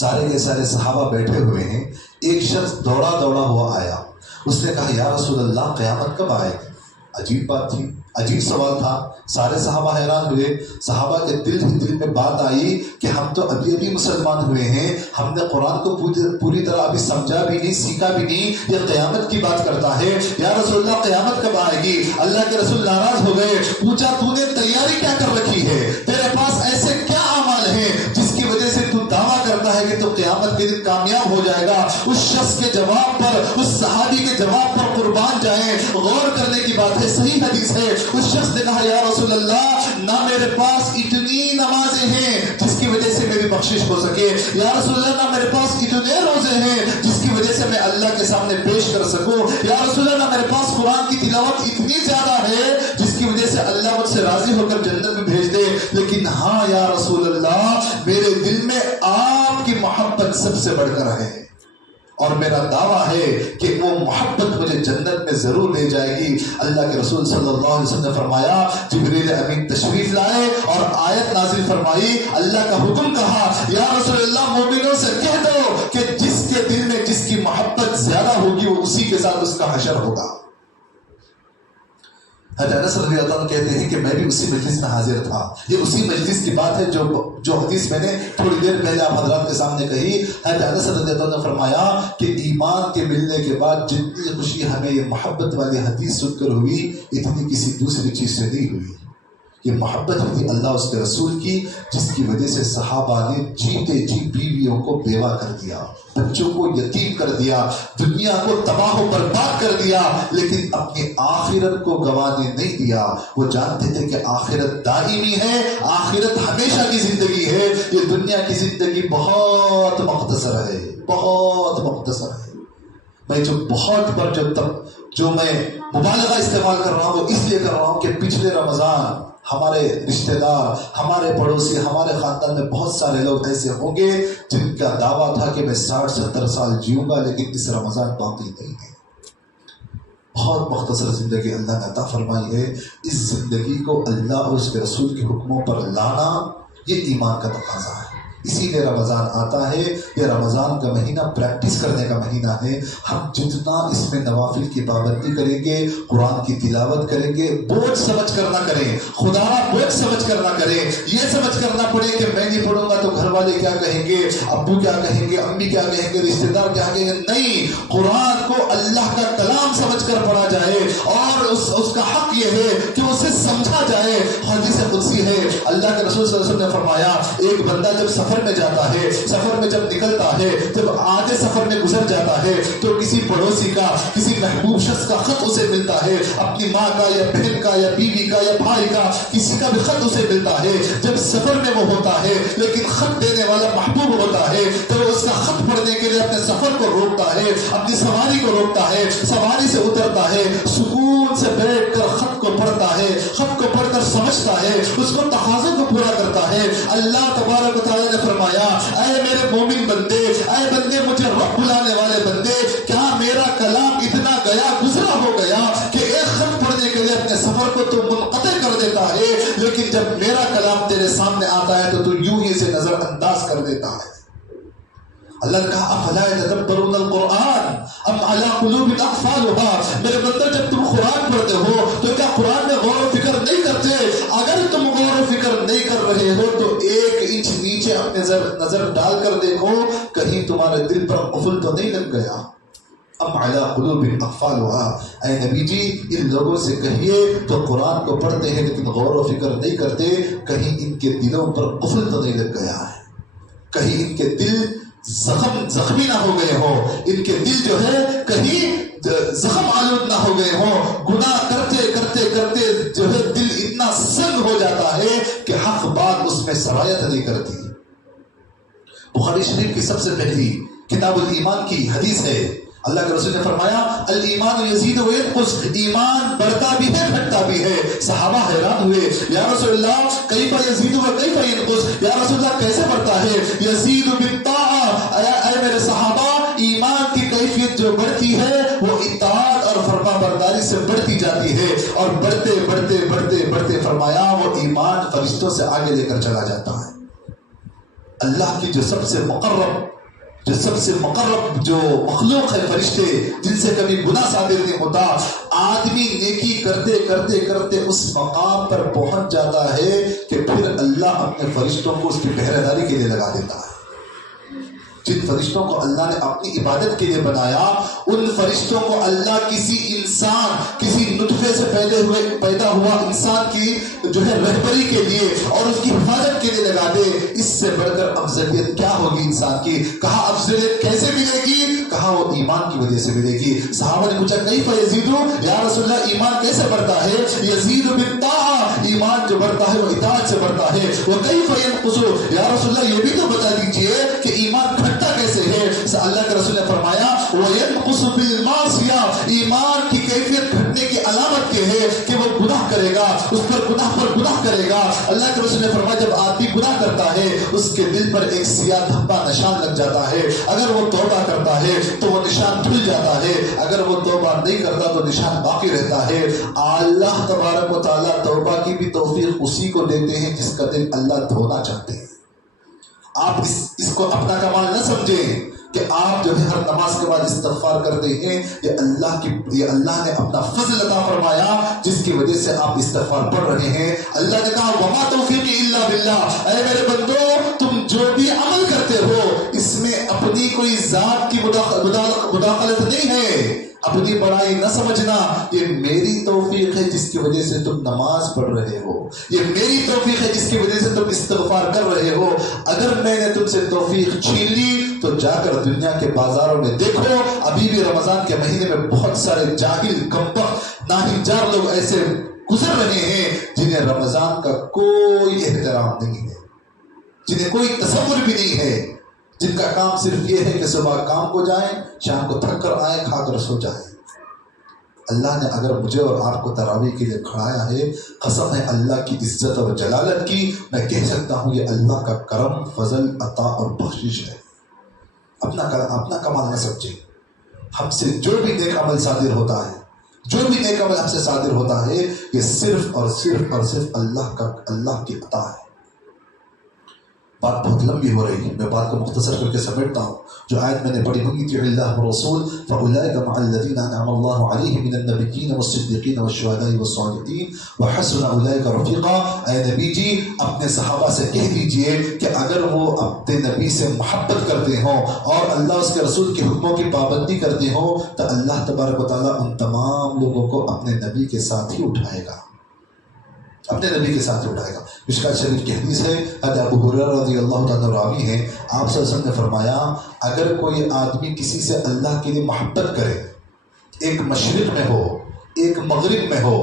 سارے کے سارے صحابہ بیٹھے ہوئے ہیں. ایک شخص دوڑا ہوا آیا، اس نے کہا یا رسول اللہ قیامت کب آئے گی؟ عجیب بات تھی، عجیب سوال تھا. سارے صحابہ حیران ہوئے. صحابہ کے دل میں بات آئی کہ ہم تو ابھی مسلمان ہوئے ہیں، ہم نے قرآن کو پوری طرح ابھی سمجھا بھی نہیں، سیکھا بھی نہیں، یہ قیامت کی بات کرتا ہے. یا رسول اللہ قیامت کب آئے گی؟ اللہ کے رسول ناراض ہو گئے. پوچھا تو نے تیاری کیا کر رکھی ہے؟ تیرے پاس ایسے کیا اعمال ہیں جس کی وجہ سے تو دعویٰ کرتا ہے کہ تو قیامت کے دن کامیاب ہو جائے گا؟ اس شخص کے جواب پر، اس صحابی کے جواب پر قربان جائیں، غور کرنے کی بات ہے، صحیح حدیث ہے. اس شخص نے کہا یا رسول اللہ نہ میرے پاس اتنی نمازیں ہیں جس کی وجہ سے میری بخشش ہو سکے، یا رسول اللہ نہ میرے پاس اتنے روزے ہیں جس کی وجہ سے میں اللہ کے سامنے پیش کر سکوں، یا رسول اللہ نہ میرے پاس قرآن کی تلاوت اتنی زیادہ ہے جس کی وجہ سے اللہ مجھ سے راضی ہو کر جنت میں بھیج دے، لیکن ہاں یا رسول اللہ میرے دل میں آپ کی محبت سب سے بڑھ کر ہے، اور میرا دعویٰ ہے کہ وہ محبت مجھے جنت میں ضرور لے جائے گی. اللہ کے رسول صلی اللہ علیہ وسلم نے فرمایا جبریل امین تشریف لائے اور آیت نازل فرمائی، اللہ کا حکم کہا یا رسول اللہ مومنوں سے کہہ دو کہ جس کے دل میں جس کی محبت زیادہ ہوگی وہ اسی کے ساتھ اس کا حشر ہوگا. حضرت انس رضی اللہ عنہ کہتے ہیں کہ میں بھی اسی مجلس میں حاضر تھا. یہ اسی مجلس کی بات ہے جو حدیث میں نے تھوڑی دیر پہلے آپ حضرات کے سامنے کہی. حضرت انس رضی اللہ عنہ نے فرمایا کہ ایمان کے ملنے کے بعد جتنی خوشی ہمیں یہ محبت والی حدیث سن کر ہوئی اتنی کسی دوسری چیز سے نہیں ہوئی. یہ محبت تھی اللہ اس کے رسول کی، جس کی وجہ سے صحابہ نے جیتے جی بیویوں کو بیوہ کر دیا، بچوں کو یتیم کر دیا، دنیا کو تباہ و برباد کر دیا، لیکن اپنی آخرت کو گنوانے نہیں دیا. وہ جانتے تھے کہ آخرت دائمی ہے، آخرت ہمیشہ کی زندگی ہے، یہ دنیا کی زندگی بہت مختصر ہے، بہت مختصر ہے. میں جو میں مبالغہ استعمال کر رہا ہوں وہ اس لیے کر رہا ہوں کہ پچھلے رمضان ہمارے رشتہ دار، ہمارے پڑوسی، ہمارے خاندان میں بہت سارے لوگ ایسے ہوں گے جن کا دعویٰ تھا کہ میں 60-70 سال جیوں گا، لیکن اس رمضان باقی نہیں ہے. بہت مختصر زندگی اللہ نے عطا فرمائی ہے. اس زندگی کو اللہ اور اس کے رسول کے حکموں پر لانا یہ ایمان کا تقاضا ہے. اسی لیے رمضان آتا ہے. یہ رمضان کا مہینہ پریکٹس کرنے کا مہینہ ہے. ہم جتنا اس میں نوافل کی پابندی کریں گے، قرآن کی تلاوت کریں گے، بوجھ سمجھ کر نہ کریں، خدا بوجھ سمجھ کر نہ کریں. یہ سمجھ کر نہ پڑے کہ میں نہیں پڑھوں گا تو گھر والے کیا کہیں گے، ابو کیا کہیں گے، امی کیا کہیں گے، رشتہ دار کیا کہیں گے. نہیں، قرآن کو اللہ کا کلام سمجھ کر پڑھا جائے، اور اس کا حق یہ ہے کہ اسے سمجھا جائے. حدیث قدسی ہے، اللہ کے رسول صلی اللہ علیہ وسلم نے فرمایا ایک بندہ جب سفر میں جاتا ہے، سفر میں جب نکلتا ہے، جب آدھے سفر میں گزر جاتا ہے تو کسی پڑوسی کا، کسی محبوب شخص کا خط اسے ملتا ہے، اپنی ماں کا یا بہن کا یا بیوی کا یا بھائی کا، کسی کا بھی خط اسے ملتا ہے. جب سفر میں وہ ہوتا ہے لیکن خط دینے والا محبوب ہوتا ہے تو وہ اس کا خط پڑھنے کے لیے اپنے سفر کو روکتا ہے، اپنی سواری کو روکتا ہے، سواری سے اترتا ہے، سکون سے بیٹھ کر خط کو پڑھتا ہے، خط کو پڑھ کر سمجھتا ہے، اس کو تقاضوں کو پورا کرتا ہے. اللہ تبارک و تعالی نے فرمایا اے میرے مومن بندے، اے بندے مجھے رب بلانے والے بندے، کیا میرا کلام اتنا گزرا ہو گیا کہ ایک خط پڑھنے کے لیے اپنے سفر کو تو منقطع کر دیتا ہے، لیکن جب میرا کلام تیرے سامنے آتا ہے تو یوں ہی اسے نظر انداز کر دیتا ہے. اللہ نے کہا افلا یتدبرون القرآن ام علی قلوب اقفالها. میرے بندے جب تم قرآن پڑھتے ہو تو کیا قرآن میں غور و فکر نہیں کرتے؟ اگر تم غور و فکر نہیں کر رہے ہو تو 1 انچ نیچے اپنے نظر ڈال کر دیکھو، کہیں تمہارے دل پر قفل تو نہیں لگ گیا. ام علی قلوب اقفالها، اے نبی جی ان لوگوں سے کہیے تو قرآن کو پڑھتے ہیں لیکن غور و فکر نہیں کرتے، کہیں ان کے دلوں پر قفل تو نہیں لگ گیا ہے، کہیں ان کے دل زخمی نہ ہو گئے ہو، ان کے دل جو ہے کہیں زخم آلود نہ ہو گئے ہوں، گناہ کرتے کرتے کرتے جو ہے دل اتنا سنگ ہو جاتا ہے کہ حق بات اس میں سرایت نہیں کرتی۔ بخاری شریف کی سب سے پہلی کتاب الایمان کی حدیث ہے، اللہ کے رسول نے فرمایا الایمان یزید و ینقص، ایمان بڑھتا بھی ہے گھٹتا بھی ہے۔ صحابہ حیران ہوئے، یا رسول اللہ کیف یزید و کیف ینقص، یا رسول اللہ کیسے بڑھتا ہے؟ یزید بالطاعہ، اے میرے صحابہ ایمان کی کیفیت جو بڑھتی ہے وہ اطاعت اور فرما برداری سے بڑھتی جاتی ہے، اور بڑھتے بڑھتے بڑھتے بڑھتے فرمایا وہ ایمان فرشتوں سے آگے لے کر چلا جاتا ہے۔ اللہ کی جو سب سے مقرب جو مخلوق ہے فرشتے، جن سے کبھی گناہ صادر نہیں ہوتا، آدمی نیکی کرتے کرتے کرتے اس مقام پر پہنچ جاتا ہے کہ پھر اللہ اپنے فرشتوں کو اس کی پہرے داری کے لیے لگا دیتا ہے۔ جن فرشتوں کو اللہ نے اپنی عبادت کے لیے بنایا، ان فرشتوں کو اللہ کسی انسان، کسی نطفے سے پیدا ہوا انسان کی جو ہے رہبری کے لیے اور اس کی حفاظت کے لیے لگا دے، اس سے بڑھ کر افضلیت کیا ہوگی انسان کی؟ کہا افضلیت کیسے ملے گی؟ کہا وہ ایمان کی وجہ سے ملے گی۔ صحابہ نے پوچھا کیف یزید، یا رسول اللہ ایمان کیسے بڑھتا ہے؟ یزید بالطاعہ، ایمان جو بڑھتا ہے وہ اطاعت سے بڑھتا ہے۔ وکیف ینقص، یا رسول اللہ یہ بھی تو بتا دیجئے کہ ایمان گھٹتا کیسے ہے؟ اللہ کے رسول نے فرمایا وینقص بالمعصیہ، ایمان کی کیفیت گھٹنے کی علامت یہ ہے کہ وہ گناہ کرے گا، اس پر گناہ کرے گا۔ اللہ کے رسول نے فرمایا جب آدمی گناہ کرتا ہے اس کے دل پر ایک سیاہ دھبا نشان لگ جاتا ہے، اگر وہ توبہ کرتا ہے تو وہ نشان دھل جاتا ہے، اگر وہ توبہ نہیں کرتا تو نشان باقی رہتا ہے۔ اللہ تبارک و تعالیٰ توبہ کی بھی توفیق اسی کو دیتے ہیں جس کا دل اللہ دھونا چاہتے ہیں۔ آپ اس کو اپنا کمال نہ سمجھیں کہ آپ جو ہے ہر نماز کے بعد استغفار کرتے ہیں، یہ اللہ نے اپنا فضل عطا فرمایا جس کی وجہ سے آپ استغفار پڑھ رہے ہیں۔ اللہ نے کہا وما توفیقی الا باللہ، اے میرے بندو تم جو بھی عمل کرتے ہو اس میں اپنی کوئی ذات کی مداخلت نہیں ہے، اپنی بڑائی نہ سمجھنا، یہ میری توفیق ہے جس کی وجہ سے تم نماز پڑھ رہے ہو، یہ میری توفیق ہے جس کی وجہ سے تم استغفار کر رہے ہو۔ اگر میں نے تم سے توفیق چھین لی تو جا کر دنیا کے بازاروں میں دیکھو، ابھی بھی رمضان کے مہینے میں بہت سارے جاہل کمبخت ناہنجار لوگ ایسے گزر رہے ہیں جنہیں رمضان کا کوئی احترام نہیں ہے، جنہیں کوئی تصور بھی نہیں ہے، جن کا کام صرف یہ ہے کہ صبح کام کو جائیں، شام کو تھک کر آئیں، کھا کر سو جائیں۔ اللہ نے اگر مجھے اور آپ کو تراویح کے لیے کھڑایا ہے، قسم ہے اللہ کی عزت اور جلالت کی، میں کہہ سکتا ہوں یہ اللہ کا کرم، فضل، عطا اور بخشش ہے۔ اپنا کمال نہ سمجھیں، ہم سے جو بھی نیک عمل صادر ہوتا ہے، جو بھی نیک عمل ہم سے صادر ہوتا ہے، یہ صرف اور صرف اور صرف اللہ کی عطا ہے۔ بات بہت لمبی ہو رہی ہے، میں بات کو مختصر کر کے سمیٹتا ہوں۔ جو آیت میں نے پڑھی ہوگی کہ اللہ ورسول فاولئک مع الذین انعم اللہ علیہم من النبیین والصدیقین والشہداء والصالحین وحسن اولئک رفیقا، اے نبی جی اپنے صحابہ سے کہہ دیجئے کہ اگر وہ اپنے نبی سے محبت کرتے ہوں اور اللہ اس کے رسول کے حکموں کی پابندی کرتے ہوں تو اللہ تبارک و تعالیٰ ان تمام لوگوں کو اپنے نبی کے ساتھ ہی اٹھائے گا، اپنے نبی کے ساتھ اٹھائے گا۔ مشکوٰۃ شریف کی حدیث ہے، حضرت ابو ہریرہ رضی اللہ تعالیٰ راوی ہیں، آپ صلی اللہ علیہ وسلم نے فرمایا اگر کوئی آدمی کسی سے اللہ کے لیے محبت کرے، ایک مشرق میں ہو ایک مغرب میں ہو،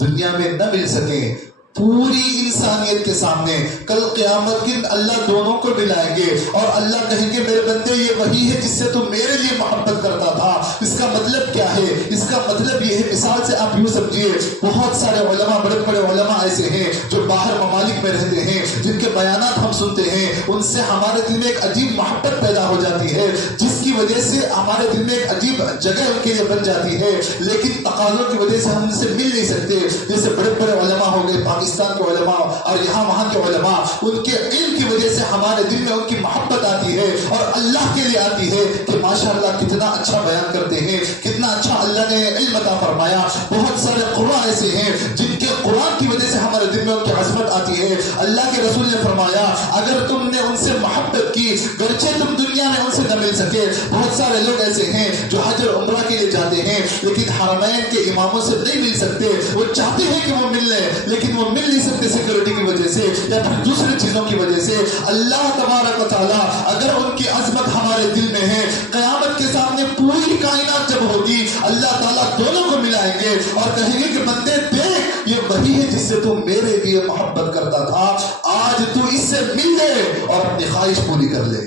دنیا میں نہ مل سکے، پوری انسانیت کے سامنے کل قیامت کے اللہ دونوں کو ملائیں گے اور اللہ کہیں گے میرے بندے یہ وہی ہے جس سے تم میرے لیے محبت کرتا تھا۔ اس کا مطلب کیا ہے؟ اس کا مطلب یہ ہے، مثال سے آپ یوں سمجھیے، بہت سارے علماء، بڑے بڑے علماء ایسے ہیں جو باہر ممالک میں رہتے ہیں، جن کے بیانات ہم سنتے ہیں، ان سے ہمارے دل میں ایک عجیب محبت پیدا ہو جاتی ہے جس کی وجہ سے ہمارے دل میں ایک عجیب جگہ ان کے لیے بن جاتی ہے، لیکن تقاضوں کی وجہ سے ہم ان سے مل نہیں سکتے۔ جیسے بڑے بڑے علماء ہو گئے پاکستان کے علماء اور یہاں وہاں کے علماء، ان کے علم کی وجہ سے ہمارے دل میں ان کی محبت آتی ہے اور اللہ کے لیے آتی ہے کہ ماشاءاللہ کتنا اچھا بیان کرتے ہیں، کتنا اچھا اللہ نے علم عطا فرمایا۔ بہت سارے قرآن ایسے ہیں جن کے قرآن کی وجہ سے ہمارے دل میں ان کی عظمت آتی ہے۔ اللہ کے رسول نے فرمایا اگر تم نے ان سے محبت کی، گرچہ تم دنیا میں ان سے نہ مل سکے، بہت سارے لوگ ایسے ہیں جو حج اور عمرہ کے حرمین کے اماموں سے نہیں مل سکتے، وہ چاہتے ہیں کہ وہ مل لیں لیکن وہ مل نہیں سکتے سیکورٹی کی وجہ سے یا پھر دوسری چیزوں کی وجہ سے۔ اللہ تبارک و تعالیٰ اگر ان کی عظمت ہمارے دل میں ہے، قیامت کے سامنے پوری کائنات جب ہوگی اللہ تعالیٰ دونوں کو ملائیں گے اور کہیں گے کہ بندے دیکھ، یہ وہی ہے جس سے تو میرے لیے محبت کرتا تھا، آج تو اس سے مل لے اور اپنی خواہش پوری کر لے۔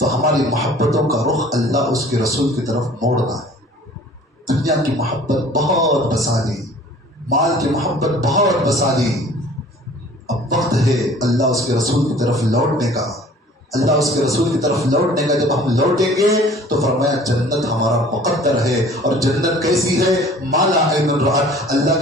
تو ہماری محبتوں کا رخ اللہ اس کے رسول کی طرف موڑنا ہے۔ دنیا کی محبت بہت بسالی، مال کی محبت بہت بسالی، اب وقت ہے اللہ اس کے رسول کی طرف لوٹنے کا۔ اللہ اس کے رسول کی طرف لوٹنے کا، جب ہم لوٹیں گے تو فرمایا جنت ہمارا مقدر ہے، اور جنت کیسی ہے؟ مالا عین رأت۔ اللہ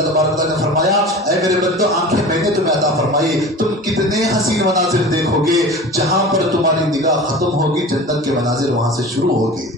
تبارک تعالیٰ نے فرمایا اے میرے بندو، آنکھیں میں نے تمہیں عطا فرمائی، تم کتنے حسین مناظر دیکھو گے، جہاں پر تمہاری نگاہ ختم ہوگی جنت کے مناظر وہاں سے شروع ہوگی۔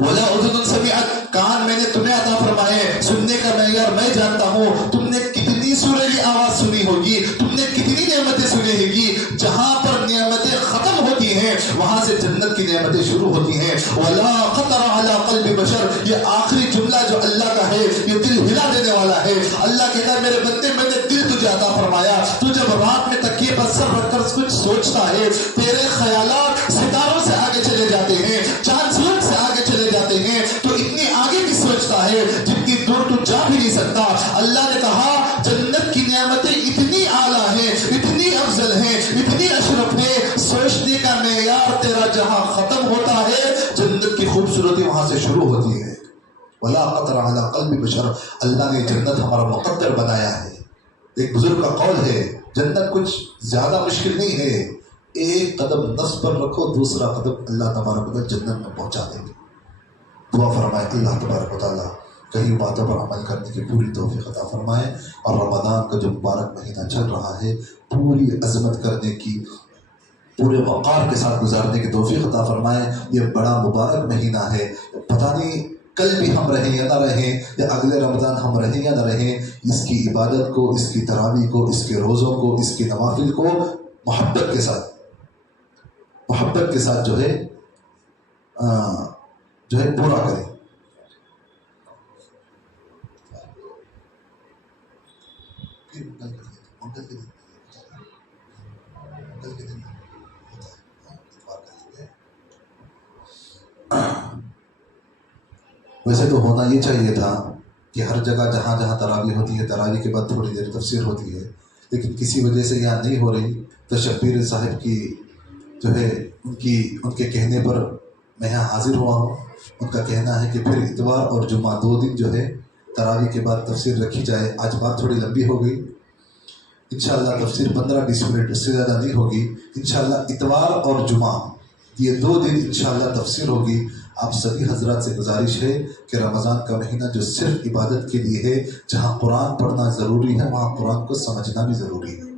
وَلَا أُذُنٌ سَمِعَتْ، کان میں نے تمہیں عطا فرمائے، سننے کا معیار میں جانتا ہوں، تم نے کتنی سریلی آواز سنی ہوگی، تم نے کتنی نعمتیں سنی ہوگی، جہاں پر نعمتیں ختم ہوتی ہیں وہاں سے جنت کی نعمتیں شروع ہوتی ہیں۔ وَلَا خَطَرَ عَلَىٰ قَلْبِ بَشَرٍ، یہ آخری جملہ جو اللہ کا ہے یہ دل ہلا دینے والا ہے۔ اللہ کہتا ہے میرے بندے میں نے دل تجھے عطا فرمایا، تو جب رات میں تکیے پر سر رکھ کر کچھ سوچتا ہے، تیرے خیالات ستاروں سے آگے چلے جاتے ہیں، چاند سورج سے آگے چلے جاتے ہیں، تو اتنی آگے کی سوچتا ہے جتنی دور تو جا بھی نہیں سکتا۔ اللہ نے کہا جنت کی نعمتیں اتنی اعلیٰ ہیں، اتنی افضل ہیں، اتنی اشرف ہیں، سوچنے کا معیار تیرا جہاں ختم ہوتا ہے جنت کی خوبصورتی وہاں سے شروع ہوتی ہے۔ ولا خطر علی قلب بشر، اللہ نے جنت ہمارا مقدر بنایا ہے۔ ایک بزرگ کا قول ہے جنت کچھ زیادہ مشکل نہیں ہے، ایک قدم نصب پر رکھو، دوسرا قدم اللہ تبارک و تعالیٰ جنت میں پہنچا دیں گے۔ دعا فرمائے اللہ تبارک و تعالیٰ کئی باتوں پر عمل کرنے کی پوری توفیق عطا فرمائے، اور رمضان کا جو مبارک مہینہ چل رہا ہے پوری عظمت کرنے کی، پورے وقار کے ساتھ گزارنے کی توفیق عطا فرمائے۔ یہ بڑا مبارک مہینہ ہے، پتہ نہیں کل بھی ہم رہیں یا نہ رہیں، یا اگلے رمضان ہم رہیں یا نہ رہیں، اس کی عبادت کو، اس کی تراویح کو، اس کے روزوں کو، اس کے نوافل کو محبت کے ساتھ جو ہے پورا کریں۔ ویسے تو ہونا یہ چاہیے تھا کہ ہر جگہ جہاں جہاں تراویح ہوتی ہے تراویح کے بعد تھوڑی دیر تفسیر ہوتی ہے، لیکن کسی وجہ سے یہاں نہیں ہو رہی، تو شبیر صاحب کی جو ہے ان کے کہنے پر میں یہاں حاضر ہوا ہوں۔ ان کا کہنا ہے کہ پھر اتوار اور جمعہ 2 دن جو ہے تراویح کے بعد تفسیر رکھی جائے۔ آج بات تھوڑی لمبی ہو گئی، انشاءاللہ تفسیر 15-20 منٹ اس سے زیادہ نہیں ہوگی۔ انشاءاللہ اتوار اور جمعہ یہ 2 دن انشاءاللہ تفسیر ہوگی۔ آپ سبھی حضرات سے گزارش ہے کہ رمضان کا مہینہ جو صرف عبادت کے لیے ہے، جہاں قرآن پڑھنا ضروری ہے وہاں قرآن کو سمجھنا بھی ضروری ہے،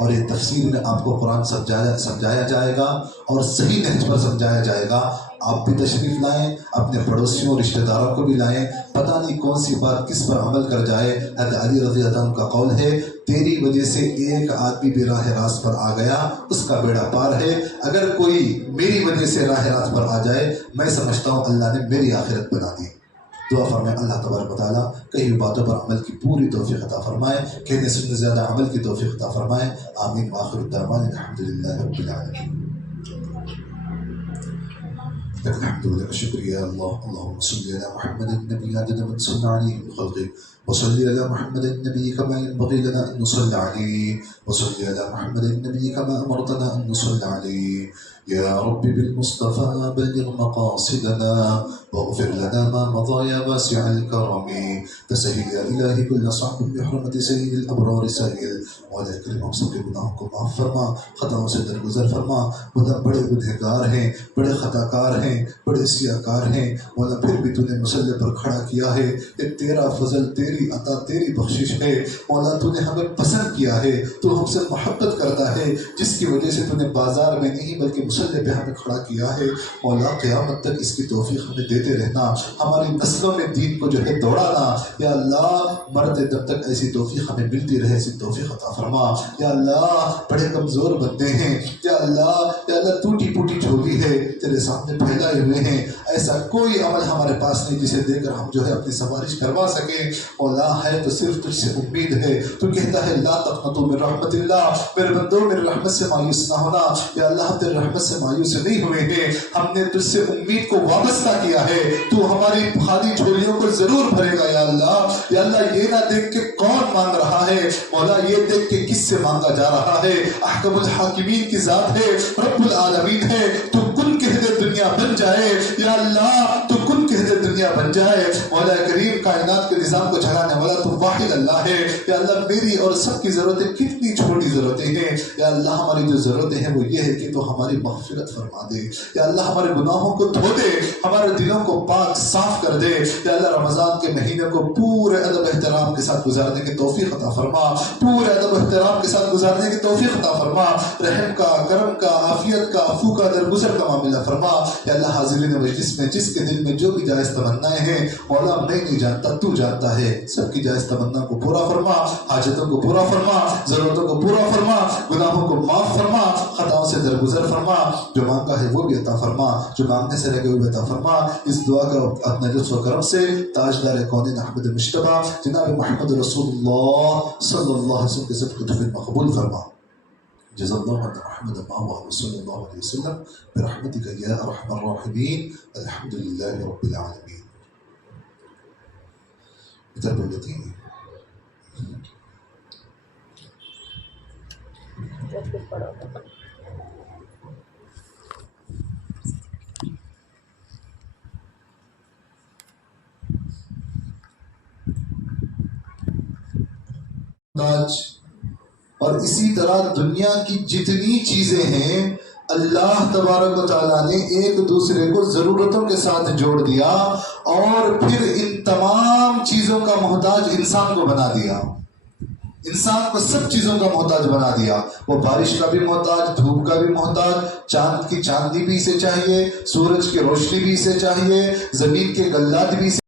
اور یہ تفسیر میں آپ کو قرآن سمجھایا جائے گا اور صحیح نہج پر سمجھایا جائے گا۔ آپ بھی تشریف لائیں، اپنے پڑوسیوں رشتہ داروں کو بھی لائیں، پتہ نہیں کون سی بات کس پر عمل کر جائے۔ حضرت علی رضی اللہ عنہ کا قول ہے تیری وجہ سے ایک آدمی بھی راہ راست پر آ گیا اس کا بیڑا پار ہے، اگر کوئی میری وجہ سے راہ راست پر آ جائے میں سمجھتا ہوں اللہ نے میری آخرت بنا دی۔ دعا فرمائے اللہ تبارک و تعالیٰ کئی باتوں پر عمل کی پوری توفیق عطا فرمائے، کہنے سننے زیادہ عمل کی توفیق عطا فرمائے۔ آمین وآخر الدعوانا الحمدللہ رب العالمین۔ لك الحمد ولك الشكر يا الله، اللهم صل على محمد النبي عدد من صلى عليه من خلقه، وصل على محمد النبي كما ينبغي لنا أن نصلي عليه، وصل على محمد النبي كما أمرتنا أن نصلي عليه. يا رب بالمصطفى بلغ مقاصدنا واغفر لنا ما مضى يا واسع الكرم. تسهل يا إلهي كل صعب بحرمة سيد الأبرار سائل، مولا کریم ہم سب کے گناہوں کو معاف فرما، خطاؤں سے درگزر فرما۔ مولا بڑے گنہگار ہیں، بڑے خطا کار ہیں، بڑے سیاہ کار ہیں، مولا پھر بھی تو نے مسلح پر کھڑا کیا ہے، یہ تیرا فضل، تیری عطا، تیری بخشش ہے۔ مولا تو نے ہمیں پسند کیا ہے، تو ہم سے محبت کرتا ہے، جس کی وجہ سے تو نے بازار میں نہیں بلکہ مسلح پہ ہمیں کھڑا کیا ہے۔ مولا قیامت تک اس کی توفیق ہمیں دیتے رہنا، ہماری نسلوں میں دین کو جو ہے دوڑانا۔ یا اللہ مرتے دب تک ایسی توفیق ہمیں ملتی رہے، ایسی توفیق عطا فرما۔ یا اللہ بڑے کمزور بندے ہیں، یا اللہ ٹوٹی پھوٹی جھولی ہے تیرے سامنے پھیلائے ہوئے ہیں، ایسا کوئی عمل ہمارے پاس نہیں جسے دے کر ہم جو ہے اپنی سفارش کروا سکیں. مولا ہے تو صرف تجھ سے امید ہے. تو کہتا ہے لا تقنطوا من رحمت اللہ، میرے بندو میرے رحمت سے مایوس نہ ہونا. یا اللہ ہم تیرے رحمت سے مایوس نہیں ہوئے ہیں، ہم نے تجھ سے امید کو وابستہ کیا ہے. تو ہماری خالی جھولیوں کو ضرور بھرے گا یا اللہ. یا اللہ یہ نہ دیکھ کے کون مانگ رہا ہے، مولا یہ دیکھ کے کس سے مانگا جا رہا ہے. احکم الحاکمین کی ذات ہے، رب العالمین ہے. تو کن کہہ دے دنیا بن جائے یا اللہ، تو کن کہہ دے دنیا بن جائے. مولا کریم کائنات کے نظام کو چلانے والا تو واحد اللہ ہے. یا اللہ میری اور سب کی ضرورتیں کتنی چھوٹی ضرورتیں ہیں. یا اللہ ہماری جو ضرورتیں ہیں وہ یہ ہے کہ تو ہماری مغفرت فرما دے. یا اللہ ہمارے گناہوں کو دھو دے، ہمارے دلوں کو پاک صاف کر دے. یا اللہ رمضان کے مہینے کو پورے ادب احترام کے ساتھ گزارنے کی توفیق عطا فرما، پورے ادب احترام کے ساتھ گزارنے کی توفیق عطا فرما. رحم کا، کرم کا، عافیت کا، عفو کا، درگزر کا معاملہ فرما. یا اللہ حاضرین مجلس میں جس کے دل میں جو بھی جائز تمنائیں ہیں مولا میں نہیں جانتا تو جانتا ہے، سب کی جائز تمنا کو پورا فرما، حاجتوں کو پورا فرما، ضرورتوں کو پورا فرما، گناہوں کو معاف فرما، خطاؤں سے درگزر فرما. جو مانگا ہے وہ بھی عطا فرما، جو مانگنے سے رہ گئے وہ بھی عطا فرما. اس دعا کا اپنے لطف و کرم سے تاجدار کونین احمد مجتبی جناب محمد رسول اللہ صلی اللہ علیہ وسلم کے صدقے مقبول فرما. جزا اللہ عن محمد ما صلی اللہ علیہ وسلم برحمتک یا ارحم الراحمین. الحمد للہ رب العالمین. ادھر بول دیتی ہیں اور اسی طرح دنیا کی جتنی چیزیں ہیں اللہ تبارک و تعالیٰ نے ایک دوسرے کو ضرورتوں کے ساتھ جوڑ دیا اور پھر ان تمام چیزوں کا محتاج انسان کو بنا دیا. انسان کو سب چیزوں کا محتاج بنا دیا. وہ بارش کا بھی محتاج، دھوپ کا بھی محتاج، چاند کی چاندنی بھی اسے چاہیے، سورج کی روشنی بھی اسے چاہیے، زمین کے غلات بھی اسے